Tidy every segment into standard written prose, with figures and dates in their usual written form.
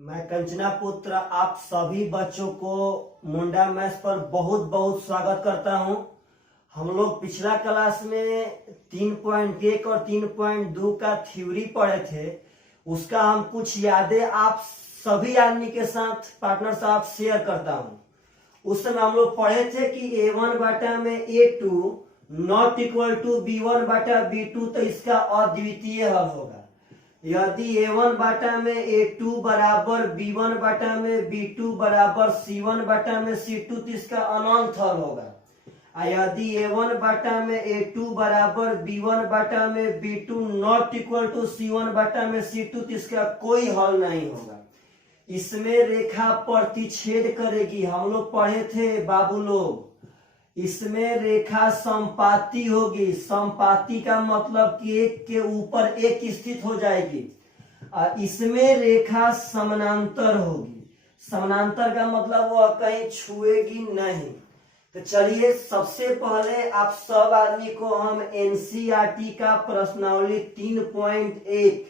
मैं कंचना पुत्र आप सभी बच्चों को मुंडा मैथ्स पर बहुत बहुत स्वागत करता हूं। हम लोग पिछला क्लास में 3.1 और 3.2 का थ्योरी पढ़े थे। उसका हम कुछ यादें आप सभी आदमी के साथ पार्टनर साहब शेयर करता हूं। उस समय हम लोग पढ़े थे कि A1 बाटा में A2 not equal to B1 Bata B2, तो इसका अद्वितीय हल होगा। यदि A1 बाटा में A2 बराबर B1 बाटा में B2 बराबर C1 बाटा में C2, तो इसका अनंत हल होगा। यदि A1 बाटा में A2 बराबर B1 बाटा में B2 not equal to C1 बाटा में C2, तो इसका कोई हल नहीं होगा। इसमें रेखा प्रतिच्छेद करेगी। हम लोग पढ़े थे बाबू लोग, इसमें रेखा संपाती होगी। संपाती का मतलब कि एक के ऊपर एक स्थित हो जाएगी। इसमें रेखा समानांतर होगी। समानांतर का मतलब वह कहीं छुएगी नहीं। तो चलिए सबसे पहले आप सब आदमी को हम एनसीईआरटी का प्रश्नावली 3.1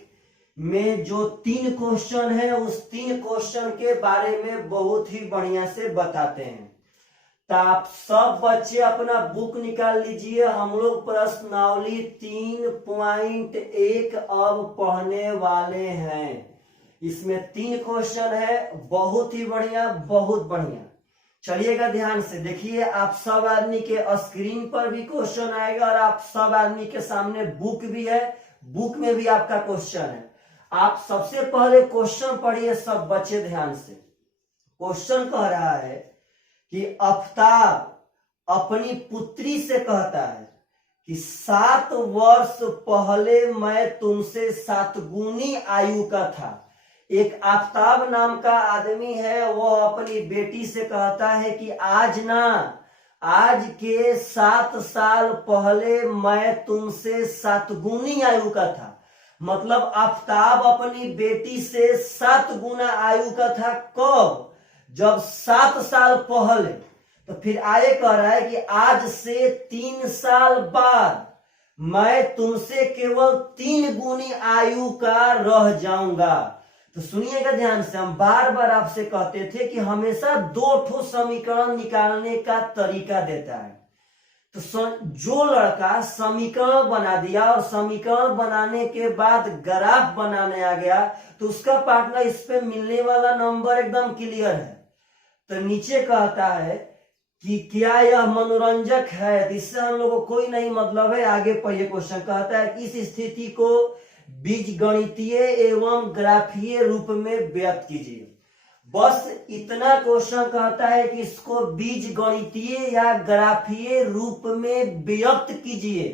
में जो 3 क्वेश्चन है उस 3 क्वेश्चन के बारे में बहुत ही बढ़िया से बताते हैं। तो आप सब बच्चे अपना बुक निकाल लीजिए। हम लोग प्रश्नावली 3.1 अब पढ़ने वाले हैं। इसमें 3 क्वेश्चन है, बहुत ही बढ़िया, बहुत बढ़िया। चलिएगा ध्यान से देखिए। आप सब आदमी के स्क्रीन पर भी क्वेश्चन आएगा और आप सब आदमी के सामने बुक भी है, बुक में भी आपका क्वेश्चन है। आप सबसे पहले क्वेश्चन पढ़िए सब बच्चे ध्यान से। क्वेश्चन कह रहा है कि आफताब अपनी पुत्री से कहता है कि 7 वर्ष पहले मैं तुमसे 7 गुनी आयु का था। एक आफताब नाम का आदमी है, वह अपनी बेटी से कहता है कि आज के 7 साल पहले मैं तुमसे 7 गुनी आयु का था। मतलब आफताब अपनी बेटी से 7 गुना आयु का था। कब? जब 7 साल पहले। तो फिर आगे कह रहा है कि आज से 3 साल बाद मैं तुमसे केवल 3 गुनी आयु का रह जाऊंगा। तो सुनिएगा ध्यान से। हम बार बार आपसे कहते थे कि हमेशा 2 ठो समीकरण निकालने का तरीका देता है। तो जो लड़का समीकरण बना दिया और समीकरण बनाने के बाद ग्राफ बनाने आ गया, तो उसका पार्टनर इस पे मिलने वाला नंबर एकदम क्लियर है। तो नीचे कहता है कि क्या यह मनोरंजक है, तो इससे हम लोगों को कोई नहीं मतलब है। आगे पढ़िए क्वेश्चन कहता है कि इस स्थिति को बीजगणितीय एवं ग्राफीय रूप में व्यक्त कीजिए। बस इतना क्वेश्चन कहता है कि इसको बीजगणितीय या ग्राफीय रूप में व्यक्त कीजिए।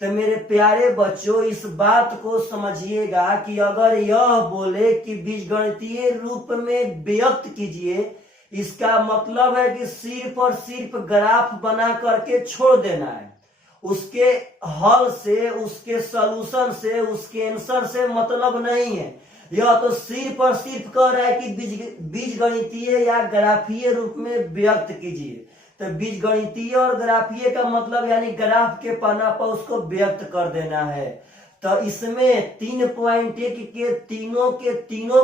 तो मेरे प्यारे बच्चों इस बात को समझिएगा कि अगर यह बोले कि बीजगणितीय रूप में व्यक्त कीजिए, इसका मतलब है कि सिर्फ और सिर्फ ग्राफ बना करके छोड़ देना है। उसके हल से, उसके सॉल्यूशन से, उसके आंसर से मतलब नहीं है। यह तो सिर्फ और सिर्फ कह रहा है कि बीजगणितीय या ग्राफीय रूप में व्यक्त कीजिए। तो बीजगणितीय और ग्राफीय का मतलब यानी ग्राफ के पन्ना पर उसको व्यक्त कर देना है। तो इसमें 3.1 के तीनों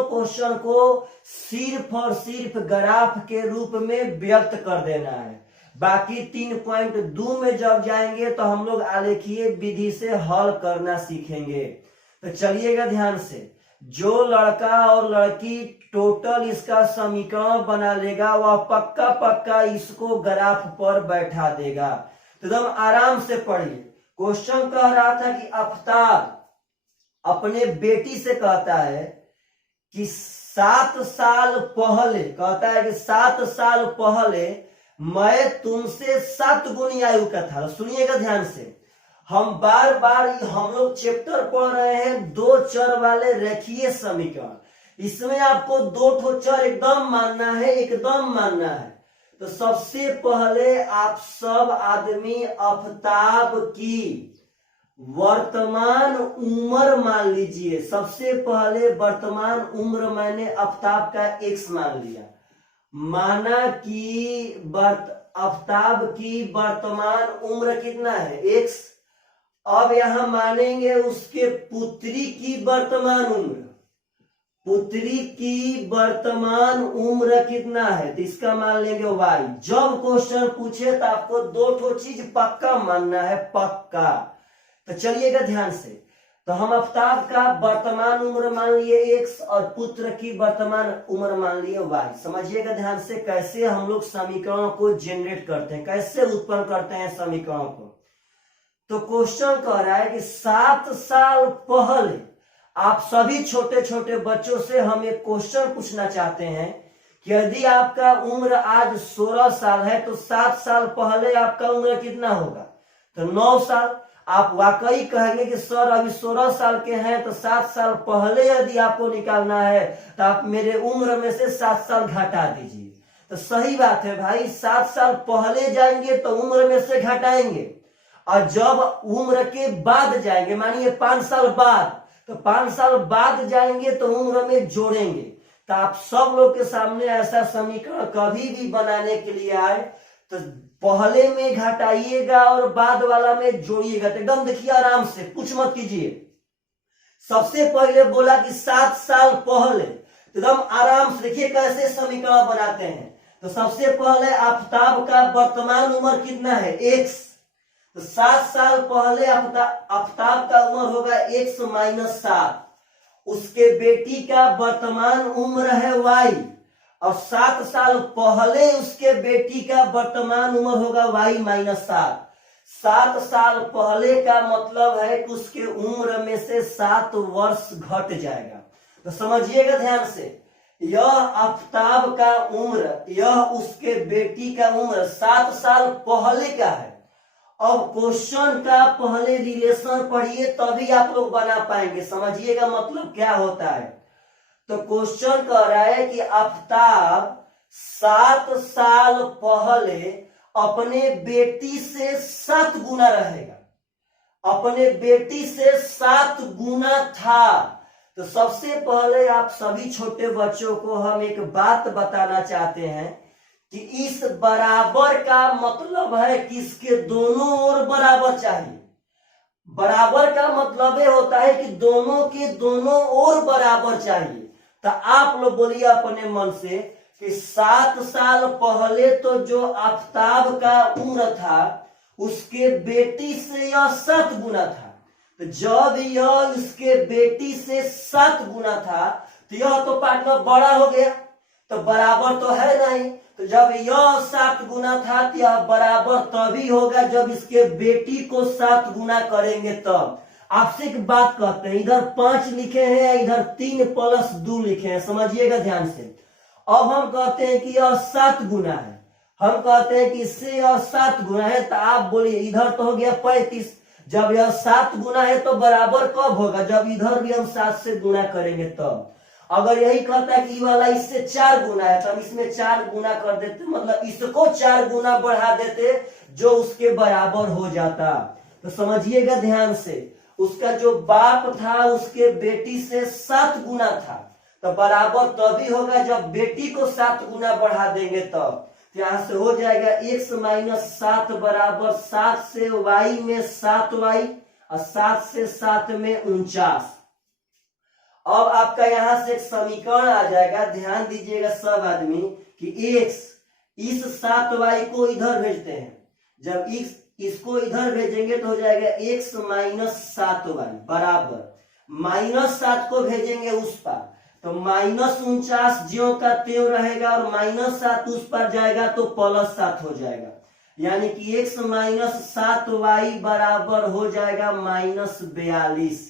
क्वेश्चन को सिर्फ और सिर्फ ग्राफ के रूप में व्यक्त कर देना है। बाकी 3.2 में जब जाएंगे तो हम लोग आलेखीय विधि से हल करना सीखेंगे। तो चलिएगा ध्यान से। जो लड़का और लड़की टोटल इसका समीकरण बना लेगा वह पक्का पक्का इसको ग्राफ पर बैठा देगा। तो एकदम आराम से पढ़िए। क्वेश्चन कह रहा था कि आफताब अपने बेटी से कहता है कि 7 साल पहले, कहता है कि 7 साल पहले मैं तुमसे 7 गुनी आयु का था। सुनिएगा ध्यान से। हम बार बार हम लोग चैप्टर पढ़ रहे हैं 2 चर वाले रेखीय समीकरण। इसमें आपको 2 ठो चर एकदम मानना है, एकदम मानना है। तो सबसे पहले आप सब आदमी आफताब की वर्तमान उम्र मान लीजिए। सबसे पहले वर्तमान उम्र मैंने आफताब का x मान लिया। माना कि आफताब की वर्तमान उम्र कितना है? x। अब यहां मानेंगे उसके पुत्री की वर्तमान उम्र। पुत्री की वर्तमान उम्र कितना है, तो इसका मान लेंगे y। जब क्वेश्चन पूछे तो आपको दो ठो चीज पक्का मानना है, पक्का। तो चलिएगा ध्यान से, तो हम आफ्ताब का वर्तमान उम्र मान लिए x और पुत्र की वर्तमान उम्र मान लिए y। समझिएगा ध्यान से कैसे हम लोग समीकरणों को जनरेट करते हैं, कैसे उत्पन्न करते हैं समीकरणों को। तो क्वेश्चन कह रहा है कि 7 साल पहले, आप सभी छोटे छोटे बच्चों से हम एक क्वेश्चन पूछना चाहते हैं कि यदि आपका उम्र आज 16 साल है तो 7 साल पहले आपका उम्र कितना होगा, तो 9 साल। आप वाकई कहेंगे कि सर अभी 16 साल के हैं तो 7 साल पहले यदि आपको निकालना है तो आप मेरे उम्र में से 7 साल घटा दीजिए। तो सही बात है भाई, 7 साल पहले जाएंगे तो उम्र में से घटाएंगे, और जब उम्र के बाद जाएंगे, मानिए 5 साल बाद, तो 5 साल बाद जाएंगे तो उम्र में जोड़ेंगे। तो आप सब लोग के सामने ऐसा समीकरण कभी भी बनाने के लिए आए तो पहले में घटाइएगा और बाद वाला में जोड़िएगा। तो एकदम देखिए आराम से, कुछ मत कीजिए। सबसे पहले बोला कि 7 साल पहले, एकदम आराम से देखिए कैसे समीकरण बनाते हैं। तो सबसे पहले आफ्ताब का वर्तमान उम्र कितना है, x। तो 7 साल पहले आफ्ताब का उम्र होगा x माइनस 7। उसके बेटी का वर्तमान उम्र है y, और 7 साल पहले उसके बेटी का वर्तमान उम्र होगा y माइनस 7। 7 साल पहले का मतलब है कि उसके उम्र में से 7 वर्ष घट जाएगा। तो समझिएगा ध्यान से, यह आफ्ताब का उम्र, यह उसके बेटी का उम्र 7 साल पहले का है। अब क्वेश्चन का पहले रिलेशन पढ़िए तभी आप लोग बना पाएंगे। समझिएगा मतलब क्या होता है। तो क्वेश्चन कह रहा है कि आफ्ताब 7 साल पहले अपने बेटी से 7 गुना रहेगा, अपने बेटी से 7 गुना था। तो सबसे पहले आप सभी छोटे बच्चों को हम एक बात बताना चाहते हैं कि इस बराबर का मतलब है कि इसके दोनों ओर बराबर चाहिए। बराबर का मतलब ये होता है कि दोनों के दोनों ओर बराबर चाहिए। तो आप लोग बोलिए अपने मन से कि 7 साल पहले तो जो आफ्ताब का उम्र था उसके बेटी से यह 7 गुना था। तो जब यह इसके बेटी से 7 गुना था तो यह तो पार्टनर बड़ा हो गया, तो बराबर तो है नहीं। तो जब यह 7 गुना था तो यह बराबर तभी होगा जब इसके बेटी को 7 गुना करेंगे तब। आपसे एक बात कहते हैं, इधर 5 लिखे हैं, इधर 3 प्लस 2 लिखे हैं। समझिएगा ध्यान से। अब हम कहते हैं कि यह 7 गुना है, हम कहते हैं कि इससे यह 7 गुना है। तो आप बोलिए इधर तो हो गया 35। जब यह 7 गुना है तो बराबर कब होगा, जब इधर भी हम 7 से गुना करेंगे तब। अगर यही कहता है कि वाला इससे 4 गुना है तो हम इसमें 4 गुना कर देते, मतलब इसको 4 गुना बढ़ा देते जो उसके बराबर हो जाता। तो समझिएगा ध्यान से, उसका जो बाप था उसके बेटी से 7 गुना था, तो बराबर तभी होगा जब बेटी को 7 गुना बढ़ा देंगे तब। तो यहां से हो जाएगा x माइनस 7 बराबर 7 से y में 7y और 7 से 7 में 49। अब आपका यहां से एक समीकरण आ जाएगा, ध्यान दीजिएगा सब आदमी, कि x, इस 7y को इधर भेजते हैं। जब x इसको इधर भेजेंगे तो हो जाएगा x माइनस 7y बराबर माइनस 7 को भेजेंगे उस पर तो माइनस 49 ज्यों का त्यों रहेगा, और माइनस 7 उस पर जाएगा तो प्लस 7 हो जाएगा। यानी कि x माइनस 7y बराबर हो जाएगा माइनस 42।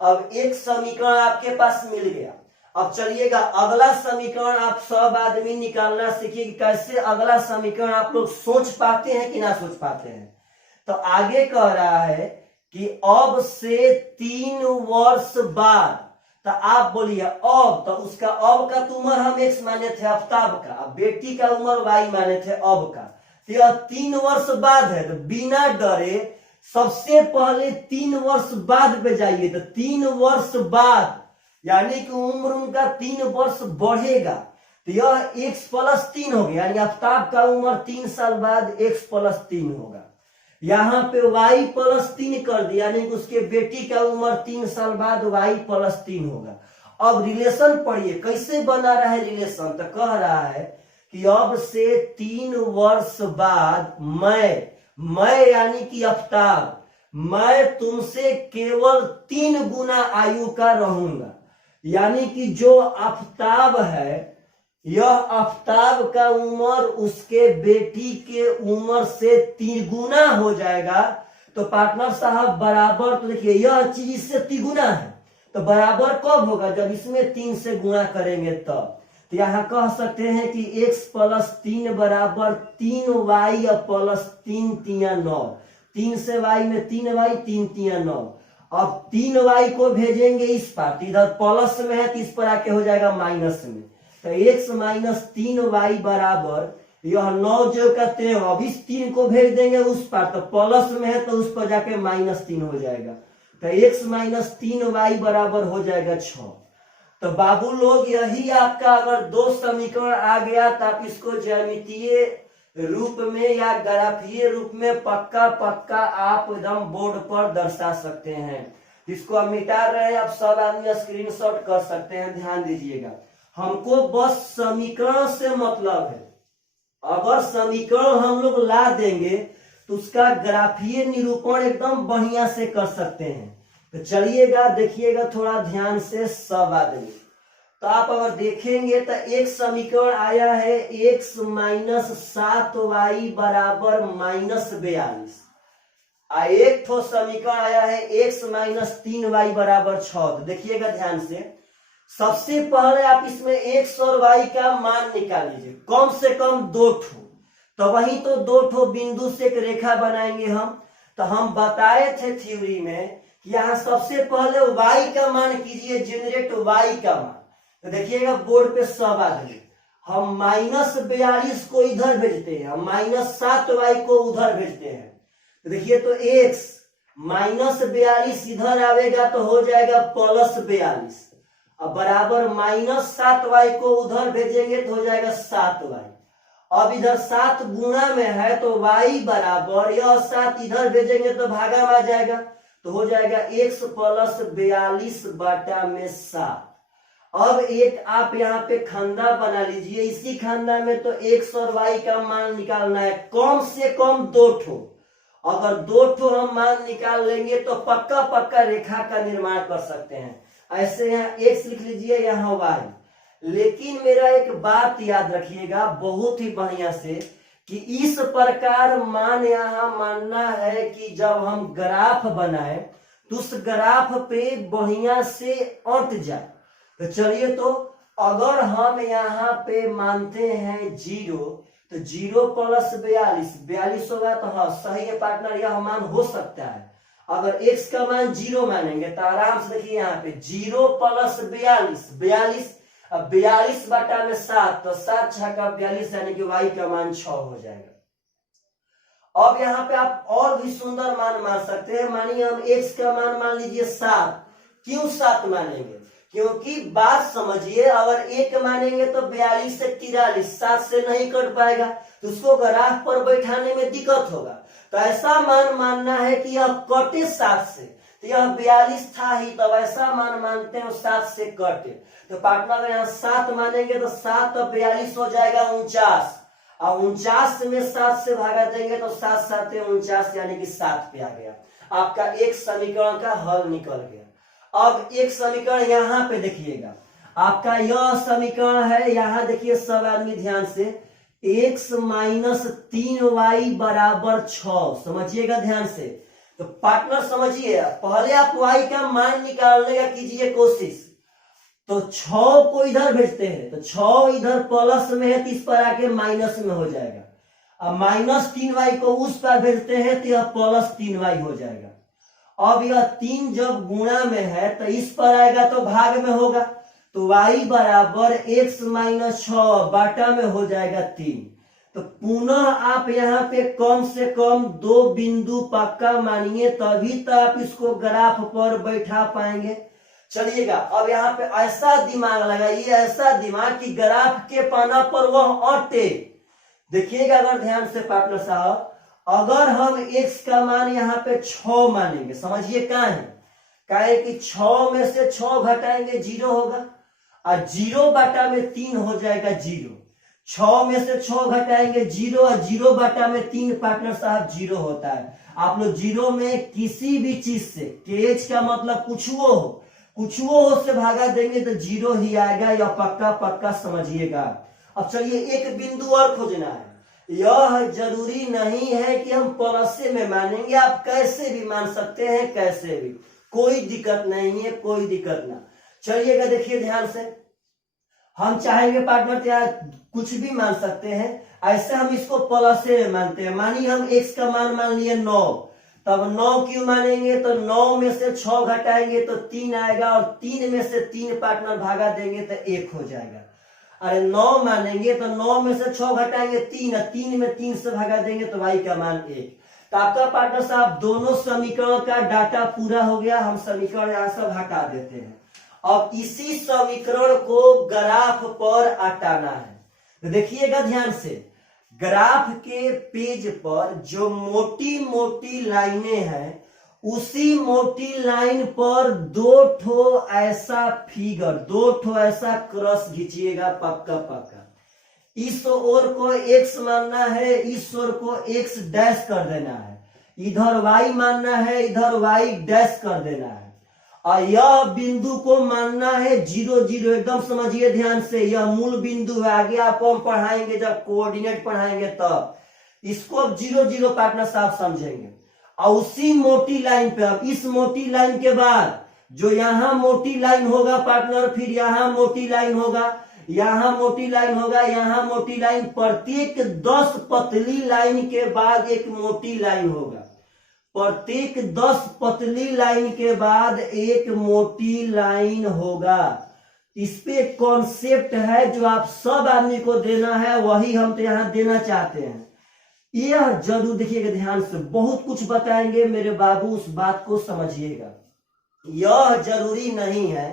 अब एक समीकरण आपके पास मिल गया। अब चलिएगा अगला समीकरण आप सब आदमी निकालना सीखिए कि कैसे अगला समीकरण आप लोग सोच पाते हैं कि ना सोच पाते हैं। तो आगे कह रहा है कि अब से 3 वर्ष बाद, तो आप बोलिए अब, तो उसका अब का उम्र हम x माने थे आफ्ताब का, अब बेटी का उम्र y माने थे अब का। तो यह 3 वर्ष बाद है, तो बिना डरे सबसे पहले 3 वर्ष बाद पे जाइए। तो 3 वर्ष बाद यानी कि उम्र उनका 3 वर्ष बढ़ेगा, तो यह x प्लस 3 हो गया, यानी आफ्ताब का उम्र 3 साल बाद x प्लस 3 होगा। यहाँ पे y प्लस 3 कर दिया, यानी कि उसके बेटी का उम्र 3 साल बाद y प्लस 3 होगा। अब रिलेशन पढ़िए कैसे बना रहा है रिलेशन। तो कह रहा है कि अब से 3 वर्ष बाद मैं यानी कि आफ्ताब, मैं तुमसे केवल 3 गुना आयु का रहूंगा। यानी कि जो आफ्ताब है, यह आफ्ताब का उम्र उसके बेटी के उम्र से 3 गुना हो जाएगा। तो पार्टनर साहब बराबर, तो देखिए यह चीज इससे 3 गुना है, तो बराबर कब होगा, जब इसमें 3 से गुणा करेंगे तब। तो यहां कह सकते हैं कि x + 3 बराबर 3y प्लस 3 तिया 9। 3 से y में 3y, 3 तिया 9। अब 3y को भेजेंगे इस पार, इधर प्लस में है तो इस पर आके हो जाएगा माइनस में। तो x - 3y बराबर यह 9 जो का 13। अब इस 3 को भेज देंगे उस पार, तो प्लस में है तो उस पर जाके -3 हो जाएगा। तो x - 3y बराबर हो जाएगा 6। तो बाबू लोग यही आपका अगर 2 समीकरण आ गया तो आप इसको ज्यामितीय रूप में या ग्राफीय रूप में पक्का आप एकदम बोर्ड पर दर्शा सकते हैं। इसको हम मिटा रहे हैं, आप सब आदमी स्क्रीनशॉट कर सकते हैं। ध्यान दीजिएगा, हमको बस समीकरण से मतलब है। अगर समीकरण हम लोग ला देंगे तो उसका ग्राफीय निरूपण एकदम बढ़िया से कर सकते हैं। तो चलिएगा देखिएगा थोड़ा ध्यान से सब आदमी। तो आप अगर देखेंगे तो एक समीकरण आया है x - 7y बराबर -42। एक ठो समीकरण आया है x - 3y बराबर 6। तो देखिएगा ध्यान से, सबसे पहले आप इसमें x और y का मान निकाल लीजिए, कम से कम 2 ठो। तो वही तो 2 ठो बिंदु से एक रेखा बनाएंगे हम। तो हम बताए थे थ्योरी में कि यहाँ सबसे पहले y का मान कीजिए, जनरेट y का मान। तो देखिएगा बोर्ड पे सब आदमी, हम -42 को इधर भेजते हैं, हम -7y को उधर भेजते हैं। तो देखिए तो x -42 इधर आवेगा तो हो जाएगा +42। अब बराबर -7y को उधर भेजेंगे तो हो जाएगा 7y। अब इधर 7 गुणा में है तो y बराबर, यह 7 इधर भेजेंगे तो भागा में आ जाएगा, तो हो जाएगा x + 42/7। अब एक आप यहाँ पे खंदा बना लीजिए, इसी खंदा में तो x और y का मान निकालना है, कम से कम 2 ठो। अगर 2 ठो हम मान निकाल लेंगे तो पक्का रेखा का निर्माण कर सकते हैं। ऐसे यहाँ x लिख लीजिए, यहाँ y। लेकिन मेरा एक बात याद रखिएगा बहुत ही बढ़िया से, कि इस प्रकार मान यहाँ मानना है कि जब हम ग्राफ बनाए तो उस ग्राफ पे बढ़िया से अंट जाए। तो चलिए, तो अगर हम यहाँ पे मानते हैं 0, तो 0 + 42 होगा। तो हाँ सही है पार्टनर, यह मान हो सकता है। अगर x का मान 0 मानेंगे तो आराम से देखिए यहाँ पे 0 + 42, अब 42/7, तो 7 × 42 यानी कि y का मान 6 हो जाएगा। अब यहाँ पे आप और भी सुंदर मान मान सकते हैं। मानिए हम x का मान मान लीजिए 7। क्यों 7 मानेंगे? क्योंकि बात समझिए, अगर 1 मानेंगे तो 42 से 43, 7 से नहीं कट पाएगा, तो उसको ग्राफ पर बैठाने में दिक्कत होगा। तो ऐसा मान मानना है कि यह कटे 7 से। तो यह 42 था ही, तब ऐसा मान मानते हैं 7 से कटे। तो पार्टनर यहाँ 7 मानेंगे तो 7 तो 42 हो जाएगा 49। और 49 में 7 से भागा देंगे तो 7 7 49 यानी कि 7 पे आ गया। आपका एक समीकरण का हल निकल गया। अब एक समीकरण यहाँ पे देखिएगा, आपका यह समीकरण है। यहाँ देखिए सब आदमी ध्यान से, x - 3y बराबर 6। समझिएगा ध्यान से। तो पार्टनर समझिए, पहले आप y का मान निकालने का कीजिए कोशिश। तो 6 को इधर भेजते हैं तो 6 इधर प्लस में है तो इस पर आके माइनस में हो जाएगा। अब -3y को उस पर भेजते हैं तो यह +3y हो जाएगा। अब यह 3 जब गुणा में है तो इस पर आएगा तो भाग में होगा, तो y बराबर x - 6 बाटा में हो जाएगा 3। तो पुनः आप यहाँ पे कम से कम 2 बिंदु पक्का मानिए, तभी तो आप इसको ग्राफ पर बैठा पाएंगे। चलिएगा, अब यहाँ पे ऐसा दिमाग लगाइए, ऐसा दिमाग कि ग्राफ के पाना पर वह अटे। देखिएगा अगर ध्यान से पार्टनर साहब, अगर हम x का मान यहाँ पे 6 मानेंगे, समझिए कहाँ है, कहे कि 6 में से 6 घटाएंगे 0 होगा, और 0 बटा में 3 हो जाएगा 0। 6 में से 6 घटाएंगे 0, और 0 बटा में 3 पार्टनर साहब 0 होता है। आप लोग 0 में किसी भी चीज से, केच का मतलब कुछ हो से भागा देंगे तो 0 ही आएगा, या पक्का पक्का समझिएगा। अब चलिए एक बिंदु और खोजना है। यह जरूरी नहीं है कि हम प्लस में मानेंगे, आप कैसे भी मान सकते हैं, कैसे भी, कोई दिक्कत नहीं है, कोई दिक्कत ना। चलिएगा देखिए ध्यान से, हम चाहेंगे पार्टनर क्या कुछ भी मान सकते हैं, ऐसे हम इसको प्लस में मानते हैं। मानिए हम x का मान लिए 9, तब 9 क्यों मानेंगे, तो 9 में से 6 घटाएंगे तो 3 आएगा, और 3 में से 3 पार्टनर भागा देंगे तो 1 हो जाएगा। अरे 9 मानेंगे तो 9 में से 6 घटाएंगे 3, और 3 में 3 से भागा देंगे तो y का मान 1। तो आपका पार्टनर साहब दोनों समीकरण का डाटा पूरा हो गया। हम समीकरण यहां से हटा देते हैं। अब इसी समीकरण को ग्राफ पर हटाना है। तो देखिएगा ध्यान से, ग्राफ के पेज पर जो मोटी मोटी लाइनें हैं, उसी मोटी लाइन पर 2 ठो ऐसा फिगर, 2 ठो ऐसा क्रॉस खींचिएगा, पक्का पक्का। इस ओर को x मानना है, इस ओर को x डैश कर देना है, इधर y मानना है, इधर y डैश कर देना है, और यह बिंदु को मानना है 0 0। एकदम समझिए ध्यान से, यह मूल बिंदु है। आगे आपको हम पढ़ाएंगे, जब कोऑर्डिनेट पढ़ाएंगे तब इसको अब 0 0 पार्टनर साहब समझेंगे। और उसी मोटी लाइन पे, अब इस मोटी लाइन के बाद जो यहाँ मोटी लाइन होगा पार्टनर, फिर यहाँ मोटी लाइन होगा, यहाँ मोटी लाइन होगा, यहाँ मोटी लाइन, प्रत्येक 10 पतली लाइन के बाद एक मोटी लाइन होगा, प्रत्येक 10 पतली लाइन के बाद एक मोटी लाइन होगा। इस पे कॉन्सेप्ट है जो आप सब आदमी को देना है, वही हम तो यहाँ देना चाहते हैं। यह जरूर देखिएगा ध्यान से, बहुत कुछ बताएंगे मेरे बाबू, उस बात को समझिएगा। यह जरूरी नहीं है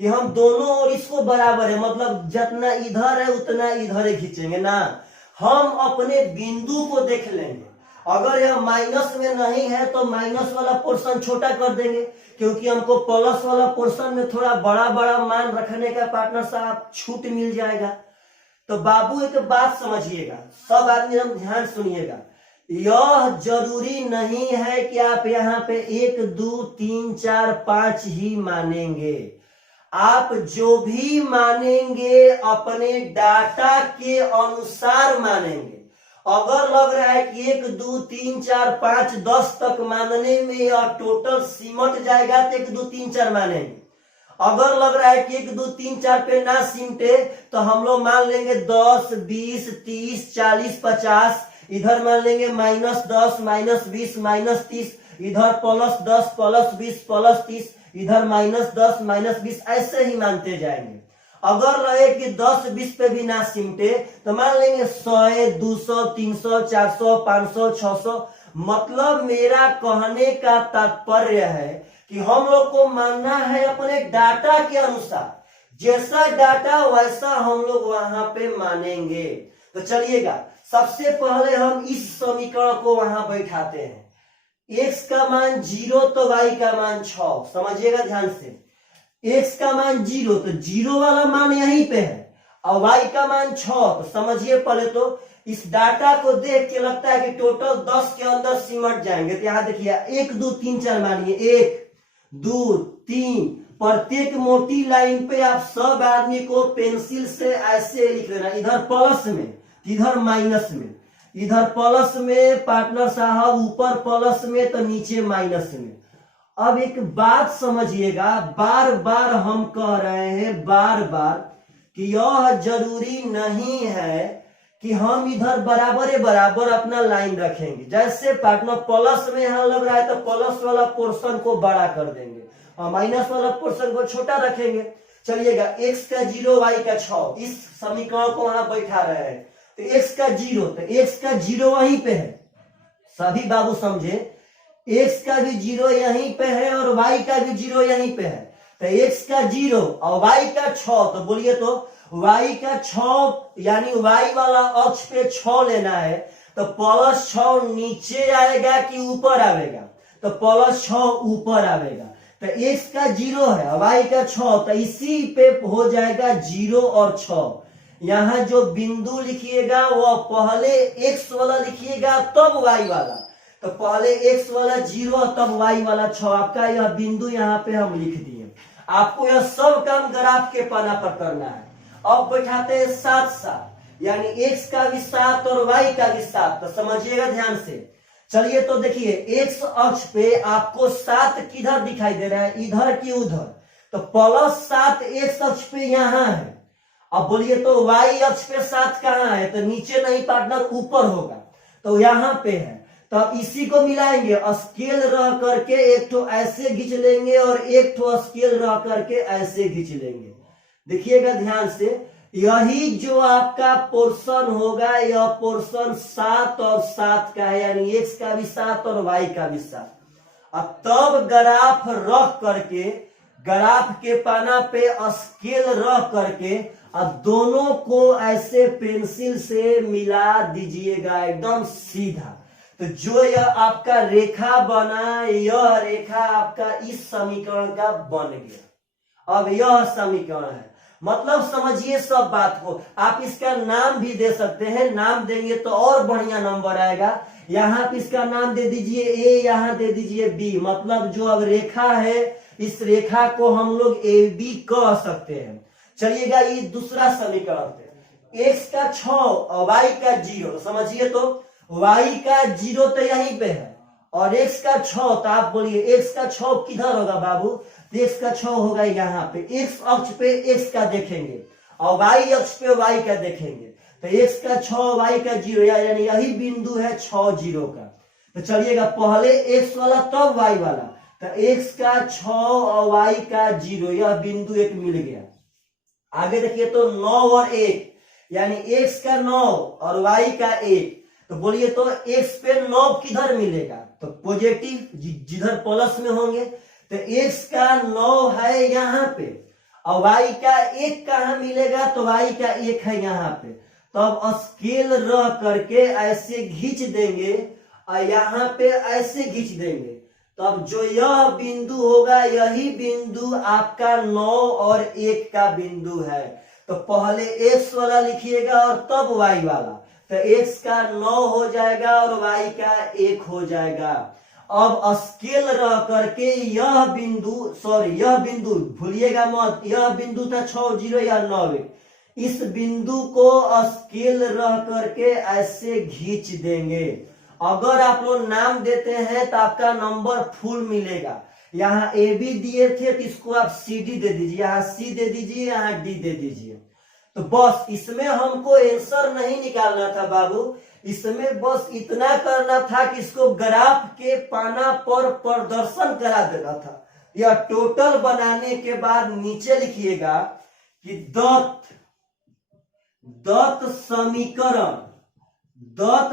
कि हम दोनों और इसको बराबर है, मतलब जितना इधर है उतना इधर ही खींचेंगे ना। हम अपने बिंदु को देख लेंगे, अगर यह माइनस में नहीं है तो माइनस वाला पोर्शन छोटा कर देंगे, क्योंकि हमको प्लस वाला पोर्शन में थोड़ा बड़ा बड़ा मान रखने का पार्टनर साहब छूट मिल जाएगा। तो बाबू एक बात समझिएगा, सब आदमी हम ध्यान सुनिएगा, यह जरूरी नहीं है कि आप यहाँ पे 1 2 3 4 5 ही मानेंगे। आप जो भी मानेंगे अपने डाटा के अनुसार मानेंगे। अगर लग रहा है कि 1 2 3 4 5 10 तक मानने में और टोटल सिमट जाएगा तो 1 2 3 4 मानेंगे। अगर लग रहा है कि 1 2 3 4 पे ना सिमटे तो हम लोग मान लेंगे 10 20 30 40 50, इधर मान लेंगे -10 -20 -30, इधर +10 +20 +30, इधर -10 -20, ऐसे ही मानते जाएंगे। अगर रहे कि 10 20 पे भी ना सिमटे तो मान लेंगे 100 200 300 400 500 600। मतलब मेरा कहने का तात्पर्य है कि हम लोग को मानना है अपने डाटा के अनुसार, जैसा डाटा वैसा हम लोग वहां पे मानेंगे। तो चलिएगा सबसे पहले हम इस समीकरण को वहां बैठाते हैं। x का मान 0 तो y का मान 6, समझिएगा ध्यान से। x का मान 0 तो 0 वाला मान यहीं पे है, और y का मान 6, तो समझिए पहले तो इस डाटा को देख के लगता है कि टोटल 10 के अंदर सिमट जाएंगे। तो यहाँ देखिए 1 2 3 4 मानिए, 1 2 3, प्रत्येक मोटी लाइन पे आप सब आदमी को पेंसिल से ऐसे लिख देना, इधर प्लस में इधर माइनस में, इधर प्लस में पार्टनर साहब, ऊपर प्लस में तो नीचे माइनस में। अब एक बात समझिएगा, बार बार हम कह रहे हैं बार बार कि यह जरूरी नहीं है कि हम इधर बराबर बराबर अपना लाइन रखेंगे। जैसे पार्टनर प्लस में यहां लग रहा है तो प्लस वाला पोर्शन को बड़ा कर देंगे और माइनस वाला पोर्शन को छोटा रखेंगे। चलिएगा x का 0 y का 6, इस समीकरण को वहां बैठा रहे हैं तो x का 0, तो x का 0 वहीं पे है, सभी बाबू समझे, x का भी 0 यहीं पे है और y का भी 0 यहीं पे है। तो x का 0 और y का 6, तो बोलिए तो y का 6 यानी y वाला अक्ष पे 6 लेना है, तो +6 नीचे आएगा कि ऊपर आवेगा, तो +6 ऊपर आवेगा। तो x का 0 है, y का 6, तो इसी पे हो जाएगा 0 और 6। यहाँ जो बिंदु लिखिएगा वो पहले x वाला लिखिएगा तब y वाला, तो पहले x वाला 0 तब y वाला 6। आपका यह बिंदु यहाँ पे हम लिख दिए। आपको यह सब काम ग्राफ के पन्ना पर करना है। अब बैठाते हैं 7 7, यानी x का भी 7 और y का भी 7। तो समझिएगा ध्यान से। चलिए तो देखिए x अक्ष पे आपको 7 किधर दिखाई दे रहा है, इधर की उधर, तो +7 x अक्ष पे यहाँ है। अब बोलिए तो y अक्ष पे 7 कहाँ है, तो नीचे नहीं पार्टनर, ऊपर होगा, तो यहाँ पे है। तो अब इसी को मिलाएंगे, स्केल रह करके एक ठो ऐसे खींच लेंगे और एक ठो स्केल रह करके ऐसे खींच लेंगे। देखिएगा ध्यान से, यही जो आपका पोर्शन होगा, यह पोर्शन 7 और 7 का है, यानी x का भी 7 और y का भी 7। अब तब ग्राफ रख करके, ग्राफ के पाना पे स्केल रख करके अब दोनों को ऐसे पेंसिल से मिला दीजिएगा एकदम सीधा। तो जो यह आपका रेखा बना, यह रेखा आपका इस समीकरण का बन गया। अब यह समीकरण है, मतलब समझिए सब बात को। आप इसका नाम भी दे सकते हैं, नाम देंगे तो और बढ़िया नंबर आएगा। यहाँ पे इसका नाम दे दीजिए a, यहाँ दे दीजिए b, मतलब जो अब रेखा है इस रेखा को हम लोग ए बी कह सकते हैं। चलिएगा ये दूसरा समीकरण पे, x का 6 और y का 0, समझिए तो y का 0 तो यहीं पे है और x का 6, तो आप बोलिए x का 6 किधर होगा बाबू, तो x का 6 होगा यहाँ पे। x अक्ष पे x का देखेंगे और y अक्ष पे y का देखेंगे, तो x का 6 y का 0, यानी यही बिंदु है 6 0 का। तो चलिएगा पहले x वाला तब y वाला, तो x का 6 और y का 0, यह बिंदु एक मिल गया। आगे देखिए तो 9 और 1, यानी x का 9 और y का 1, तो बोलिए तो x पे 9 किधर मिलेगा, तो पॉजिटिव जिधर प्लस में होंगे, तो x का 9 है यहाँ पे और y का 1 कहाँ मिलेगा, तो y का 1 है यहाँ पे। तो अब स्केल रह करके ऐसे खींच देंगे और यहाँ पे ऐसे खींच देंगे, तो अब जो यह बिंदु होगा यही बिंदु आपका 9 और 1 का बिंदु है। तो पहले x वाला लिखिएगा और तब y वाला, तो x का 9 हो जाएगा और y का 1 हो जाएगा। अब स्केल रह करके यह बिंदु, यह बिंदु भूलिएगा मत, यह बिंदु था 6 0 या 9 1, इस बिंदु को स्केल रह करके ऐसे खींच देंगे। अगर आप लोग नाम देते हैं तो आपका नंबर फुल मिलेगा। यहाँ ए बी दिए थे तो इसको आप सी डी दे दीजिए, यहाँ सी दे दीजिए, यहाँ डी दे दीजिए। तो बस इसमें हमको आंसर नहीं निकालना था बाबू, इसमें बस इतना करना था कि इसको ग्राफ के पाना पर प्रदर्शन करा देना था। यह टोटल बनाने के बाद नीचे लिखिएगा कि दत्त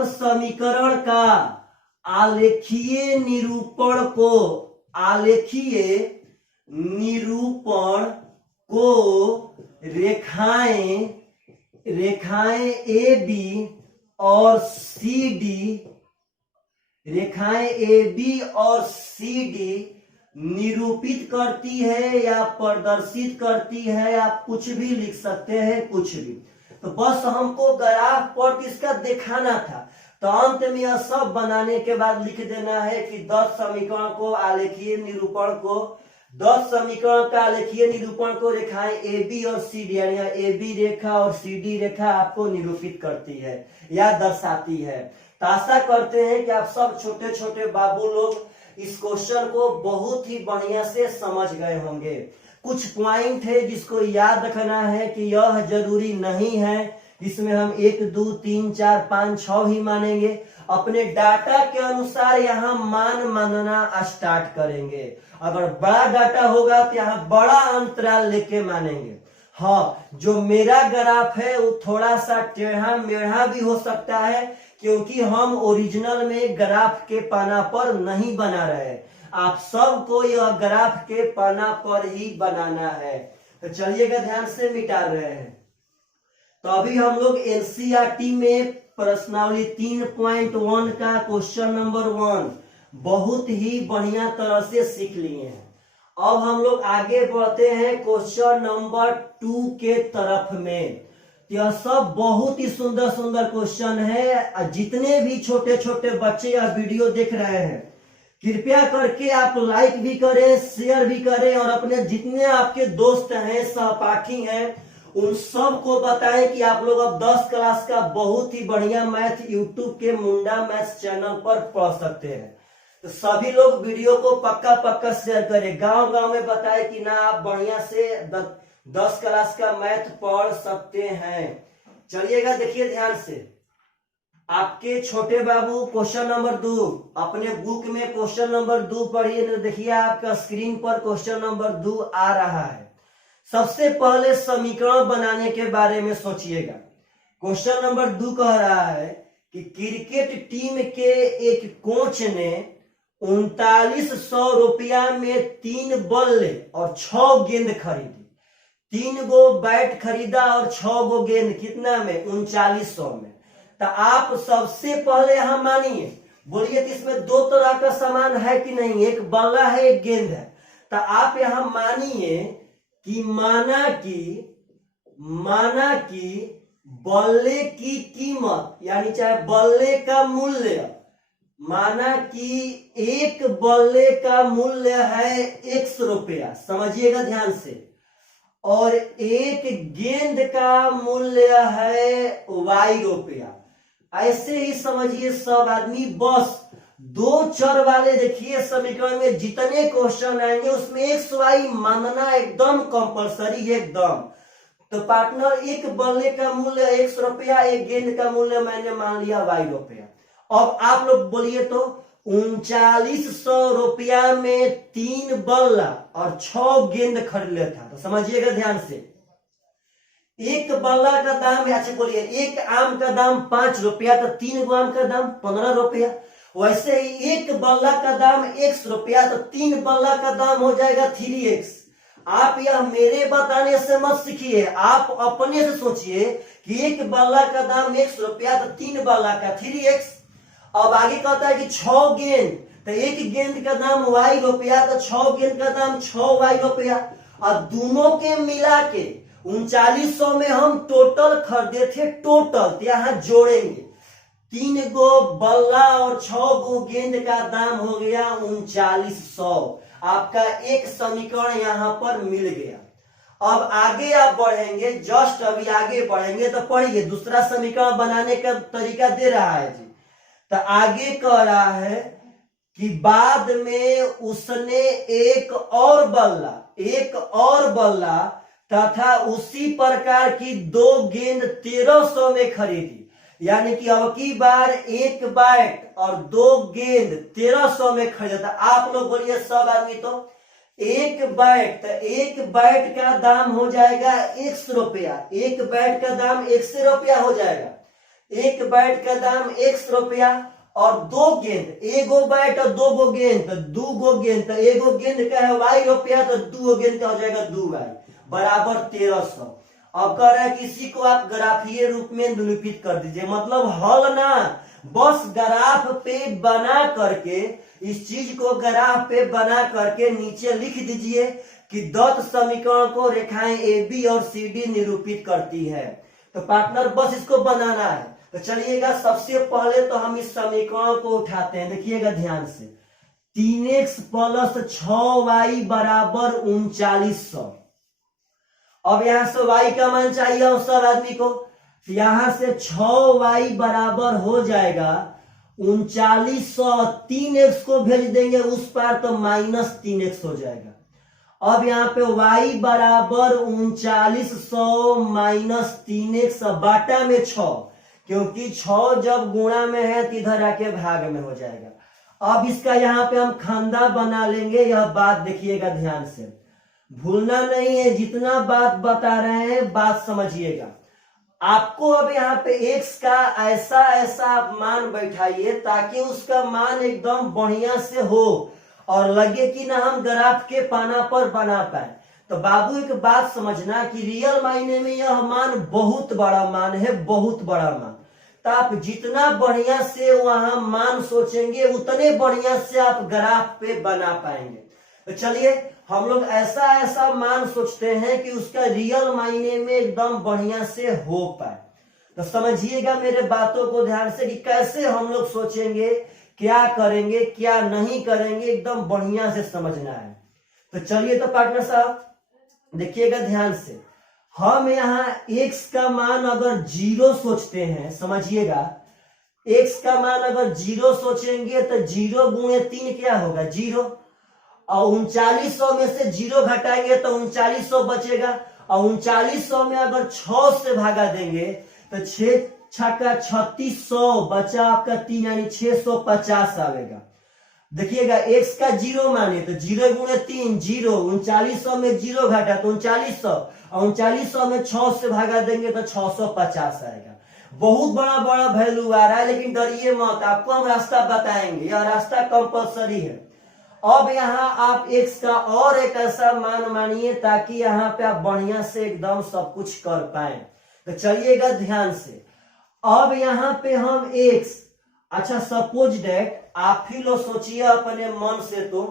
समीकरण का आलेखीय निरूपण को रेखाएं ए बी और सी डी निरूपित करती है या प्रदर्शित करती है, आप कुछ भी लिख सकते हैं, कुछ भी। तो बस हमको ग्राफ पर इसका दिखाना था। तो अंत में यह सब बनाने के बाद लिख देना है कि 10 समीकरण को आलेखीय निरूपण को, 10 समीकरण का आलेखीय निरूपण को रेखाएं ए बी और सी डी, यानी ए बी रेखा और सी डी रेखा आपको निरूपित करती है या दर्शाती है। तो आशा करते हैं कि आप सब छोटे छोटे बाबू लोग इस क्वेश्चन को बहुत ही बढ़िया से समझ गए होंगे। कुछ पॉइंट है जिसको याद रखना है कि यह जरूरी नहीं है इसमें हम 1 2 3 4 5 6 ही मानेंगे, अपने डाटा के अनुसार यहाँ मान मानना स्टार्ट करेंगे। अगर बड़ा डाटा होगा तो यहाँ बड़ा अंतराल लेके मानेंगे। हाँ, जो मेरा ग्राफ है वो थोड़ा सा टेढ़ा मेढ़ा भी हो सकता है, क्योंकि हम ओरिजिनल में ग्राफ के पाना पर नहीं बना रहे। आप सबको यह ग्राफ के पाना पर ही बनाना है। तो चलिएगा ध्यान से मिटा रहे हैं। तो अभी हम लोग एनसीईआरटी में प्रश्नावली 3.1 का क्वेश्चन नंबर 1 बहुत ही बढ़िया तरह से सीख लिए हैं। अब हम लोग आगे बढ़ते हैं क्वेश्चन नंबर 2 के तरफ में। यह सब बहुत ही सुंदर सुंदर क्वेश्चन है। जितने भी छोटे छोटे बच्चे यह वीडियो देख रहे हैं, कृपया करके आप लाइक भी करें, शेयर भी करें, और अपने जितने आपके दोस्त हैं, सहपाठी हैं, उन सब को बताएं कि आप लोग अब 10 क्लास का बहुत ही बढ़िया मैथ यूट्यूब के मुंडा मैथ्स चैनल पर पढ़ सकते हैं। तो सभी लोग वीडियो को पक्का पक्का शेयर करें, गांव गांव में बताएं कि ना आप बढ़िया से 10 क्लास का मैथ पढ़ सकते हैं। चलिएगा, देखिए ध्यान से। आपके छोटे बाबू क्वेश्चन नंबर 2 अपने बुक में क्वेश्चन नंबर 2 पढ़िए। तो देखिए आपका स्क्रीन पर क्वेश्चन नंबर 2 आ रहा है। सबसे पहले समीकरण बनाने के बारे में सोचिएगा। क्वेश्चन नंबर 2 कह रहा है कि क्रिकेट टीम के एक कोच ने 3900 रुपया में 3 बल्ले और 6 गेंद खरीदी। 3 गो बैट खरीदा और 6 गो गेंद, कितना में? 3900 में। तो आप सबसे पहले यहां मानिए, बोलिए कि इसमें 2 तरह का सामान है कि नहीं, एक बल्ला है एक गेंद है। तो आप यहां मानिए कि माना कि बल्ले की कीमत, यानी चाहे बल्ले का मूल्य, माना कि एक बल्ले का मूल्य है x रुपया, समझिएगा ध्यान से, और एक गेंद का मूल्य है y रुपया। ऐसे ही समझिए सब आदमी। बस 2 चर वाले देखिए समीकरण में जितने क्वेश्चन आएंगे उसमें x y मानना एकदम कंपलसरी, एकदम। तो पार्टनर, एक बल्ले का मूल्य x रुपया, एक गेंद का मूल्य मैंने मान लिया y रुपया। अब आप लोग बोलिए तो 3900 रुपया में 3 बल्ला और 6 गेंद खरीद लेता। तो समझिएगा ध्यान से, एक बल्ला का दाम, अच्छा बोलिए, एक आम का दाम 5 रुपया, तो 3 गो आम का दाम 15 रुपया। वैसे ही एक बल्ला का दाम x रुपया, तो 3 बल्ला का दाम हो जाएगा 3x। आप यह मेरे बताने से मत सीखिए, आप अपने से सोचिए कि एक बल्ला का दाम x रुपया, तो 3 बल्ला का 3x। अब आगे कहता है कि 6 गेंद, तो एक गेंद का दाम y रुपया, तो 6 गेंद का दाम 6y रुपया। और दोनों के मिला के 3900 में हम टोटल खरीदे थे, टोटल। तो यहां जोड़ेंगे, 3 गो बल्ला और 6 गो गेंद का दाम हो गया 3900। आपका एक समीकरण यहां पर मिल गया। अब आगे आप बढ़ेंगे, जस्ट अभी आगे बढ़ेंगे तो पढ़िए, दूसरा समीकरण बनाने का तरीका दे रहा है जी। तो आगे कह रहा है कि बाद में उसने एक और बल्ला तथा उसी प्रकार की 2 गेंद 1300 में खरीदी। यानी कि अब की बार एक बैट और 2 गेंद 1300 में खरीदा। आप लोग बोलिए सब आदमी, तो एक बैट का दाम हो जाएगा x रुपया, एक बैट का दाम x रुपया हो जाएगा, एक बैट का दाम x रुपया, और 2 गेंद, एगो बैट और 2 गो गेंद, तो 2 गो गेंद, तो एगो गेंद का है y रुपया, तो 2 गेंद का हो जाएगा 2y बराबर 1300। अब कह रहा है कि इसी को आप ग्राफीय रूप में निरूपित कर दीजिए, मतलब हल ना, बस ग्राफ पे बना करके, इस चीज को ग्राफ पे बना करके नीचे लिख दीजिए कि दत्त समीकरण को रेखाएं AB और CD निरूपित करती है। तो पार्टनर बस इसको बनाना है। तो चलिएगा, सबसे पहले तो हम इस समीकरण को उठाते हैं, देखिएगा ध्यान से। 3x + 6y बराबर 3900। अब यहां से y का मान चाहिए हम सब आदमी को, यहां से 6y बराबर हो जाएगा 3900। 3x को भेज देंगे उस पार तो -3x हो जाएगा। अब यहाँ पे y बराबर 3900 - 3x बाटा में 6, क्योंकि 6 जब गुणा में है तो इधर आके भाग में हो जाएगा। अब इसका यहाँ पे हम खंदा बना लेंगे। यह बात देखिएगा ध्यान से, भूलना नहीं है, जितना बात बता रहे हैं बात समझिएगा। आपको अब यहाँ पे x का ऐसा आप मान बैठाइए ताकि उसका मान एकदम बढ़िया से हो और लगे कि ना हम ग्राफ के पाना पर बना पाए। तो बाबू एक बात समझना कि रियल मायने में यह मान बहुत बड़ा मान है, बहुत बड़ा मान। तो आप जितना बढ़िया से वहां मान सोचेंगे उतने बढ़िया से आप ग्राफ पे बना पाएंगे। तो चलिए हम लोग ऐसा ऐसा मान सोचते हैं कि उसका रियल मायने में एकदम बढ़िया से हो पाए। तो समझिएगा मेरे बातों को ध्यान से कि कैसे हम लोग सोचेंगे, क्या करेंगे, क्या नहीं करेंगे, एकदम बढ़िया से समझना है। तो चलिए तो पार्टनर साहब देखिएगा ध्यान से, हम यहाँ x का मान अगर 0 सोचते हैं, समझिएगा x का मान अगर 0 सोचेंगे तो 0 गुणे 3 क्या होगा 0, और 3900 में से 0 घटाएंगे तो 3900 बचेगा, और 3900 में अगर 6 से भागा देंगे तो 6 छक्का 3600 बचा आपका 3 यानी 650 आवेगा। देखिएगा x का 0 माने तो 0 गुणे 3 0, 3900 में 0 घटा तो 3900, और 3900 में 6 से भागा देंगे तो 650 आएगा। बहुत बड़ा बड़ा वैल्यू आ रहा है, लेकिन डरिए मत, आपको हम रास्ता बताएंगे, यह रास्ता कंपलसरी है। अब यहाँ आप x का और एक ऐसा मान मानिए ताकि यहाँ पे आप बढ़िया से एकदम सब कुछ कर पाए। तो चलिएगा ध्यान से, अब यहाँ पे हम x, अच्छा सपोज डेट आप ही लोग सोचिए अपने मन से, तो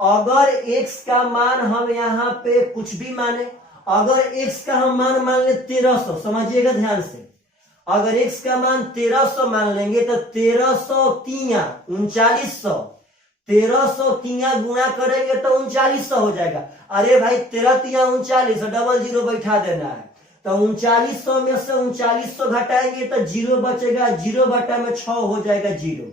अगर x का मान हम यहाँ पे कुछ भी माने, अगर x का हम मान ले 1300, समझिएगा ध्यान से, अगर x का मान 1300 मान लेंगे तो 1300 तिया 3900, 1300 तिया गुणा करेंगे तो 3900 हो जाएगा। अरे भाई 13 तिया 39, डबल 0 बैठा देना है, तो 3900 में से 3900 घटाएंगे तो 0 बचेगा, 0 बटा में 6 हो जाएगा 0।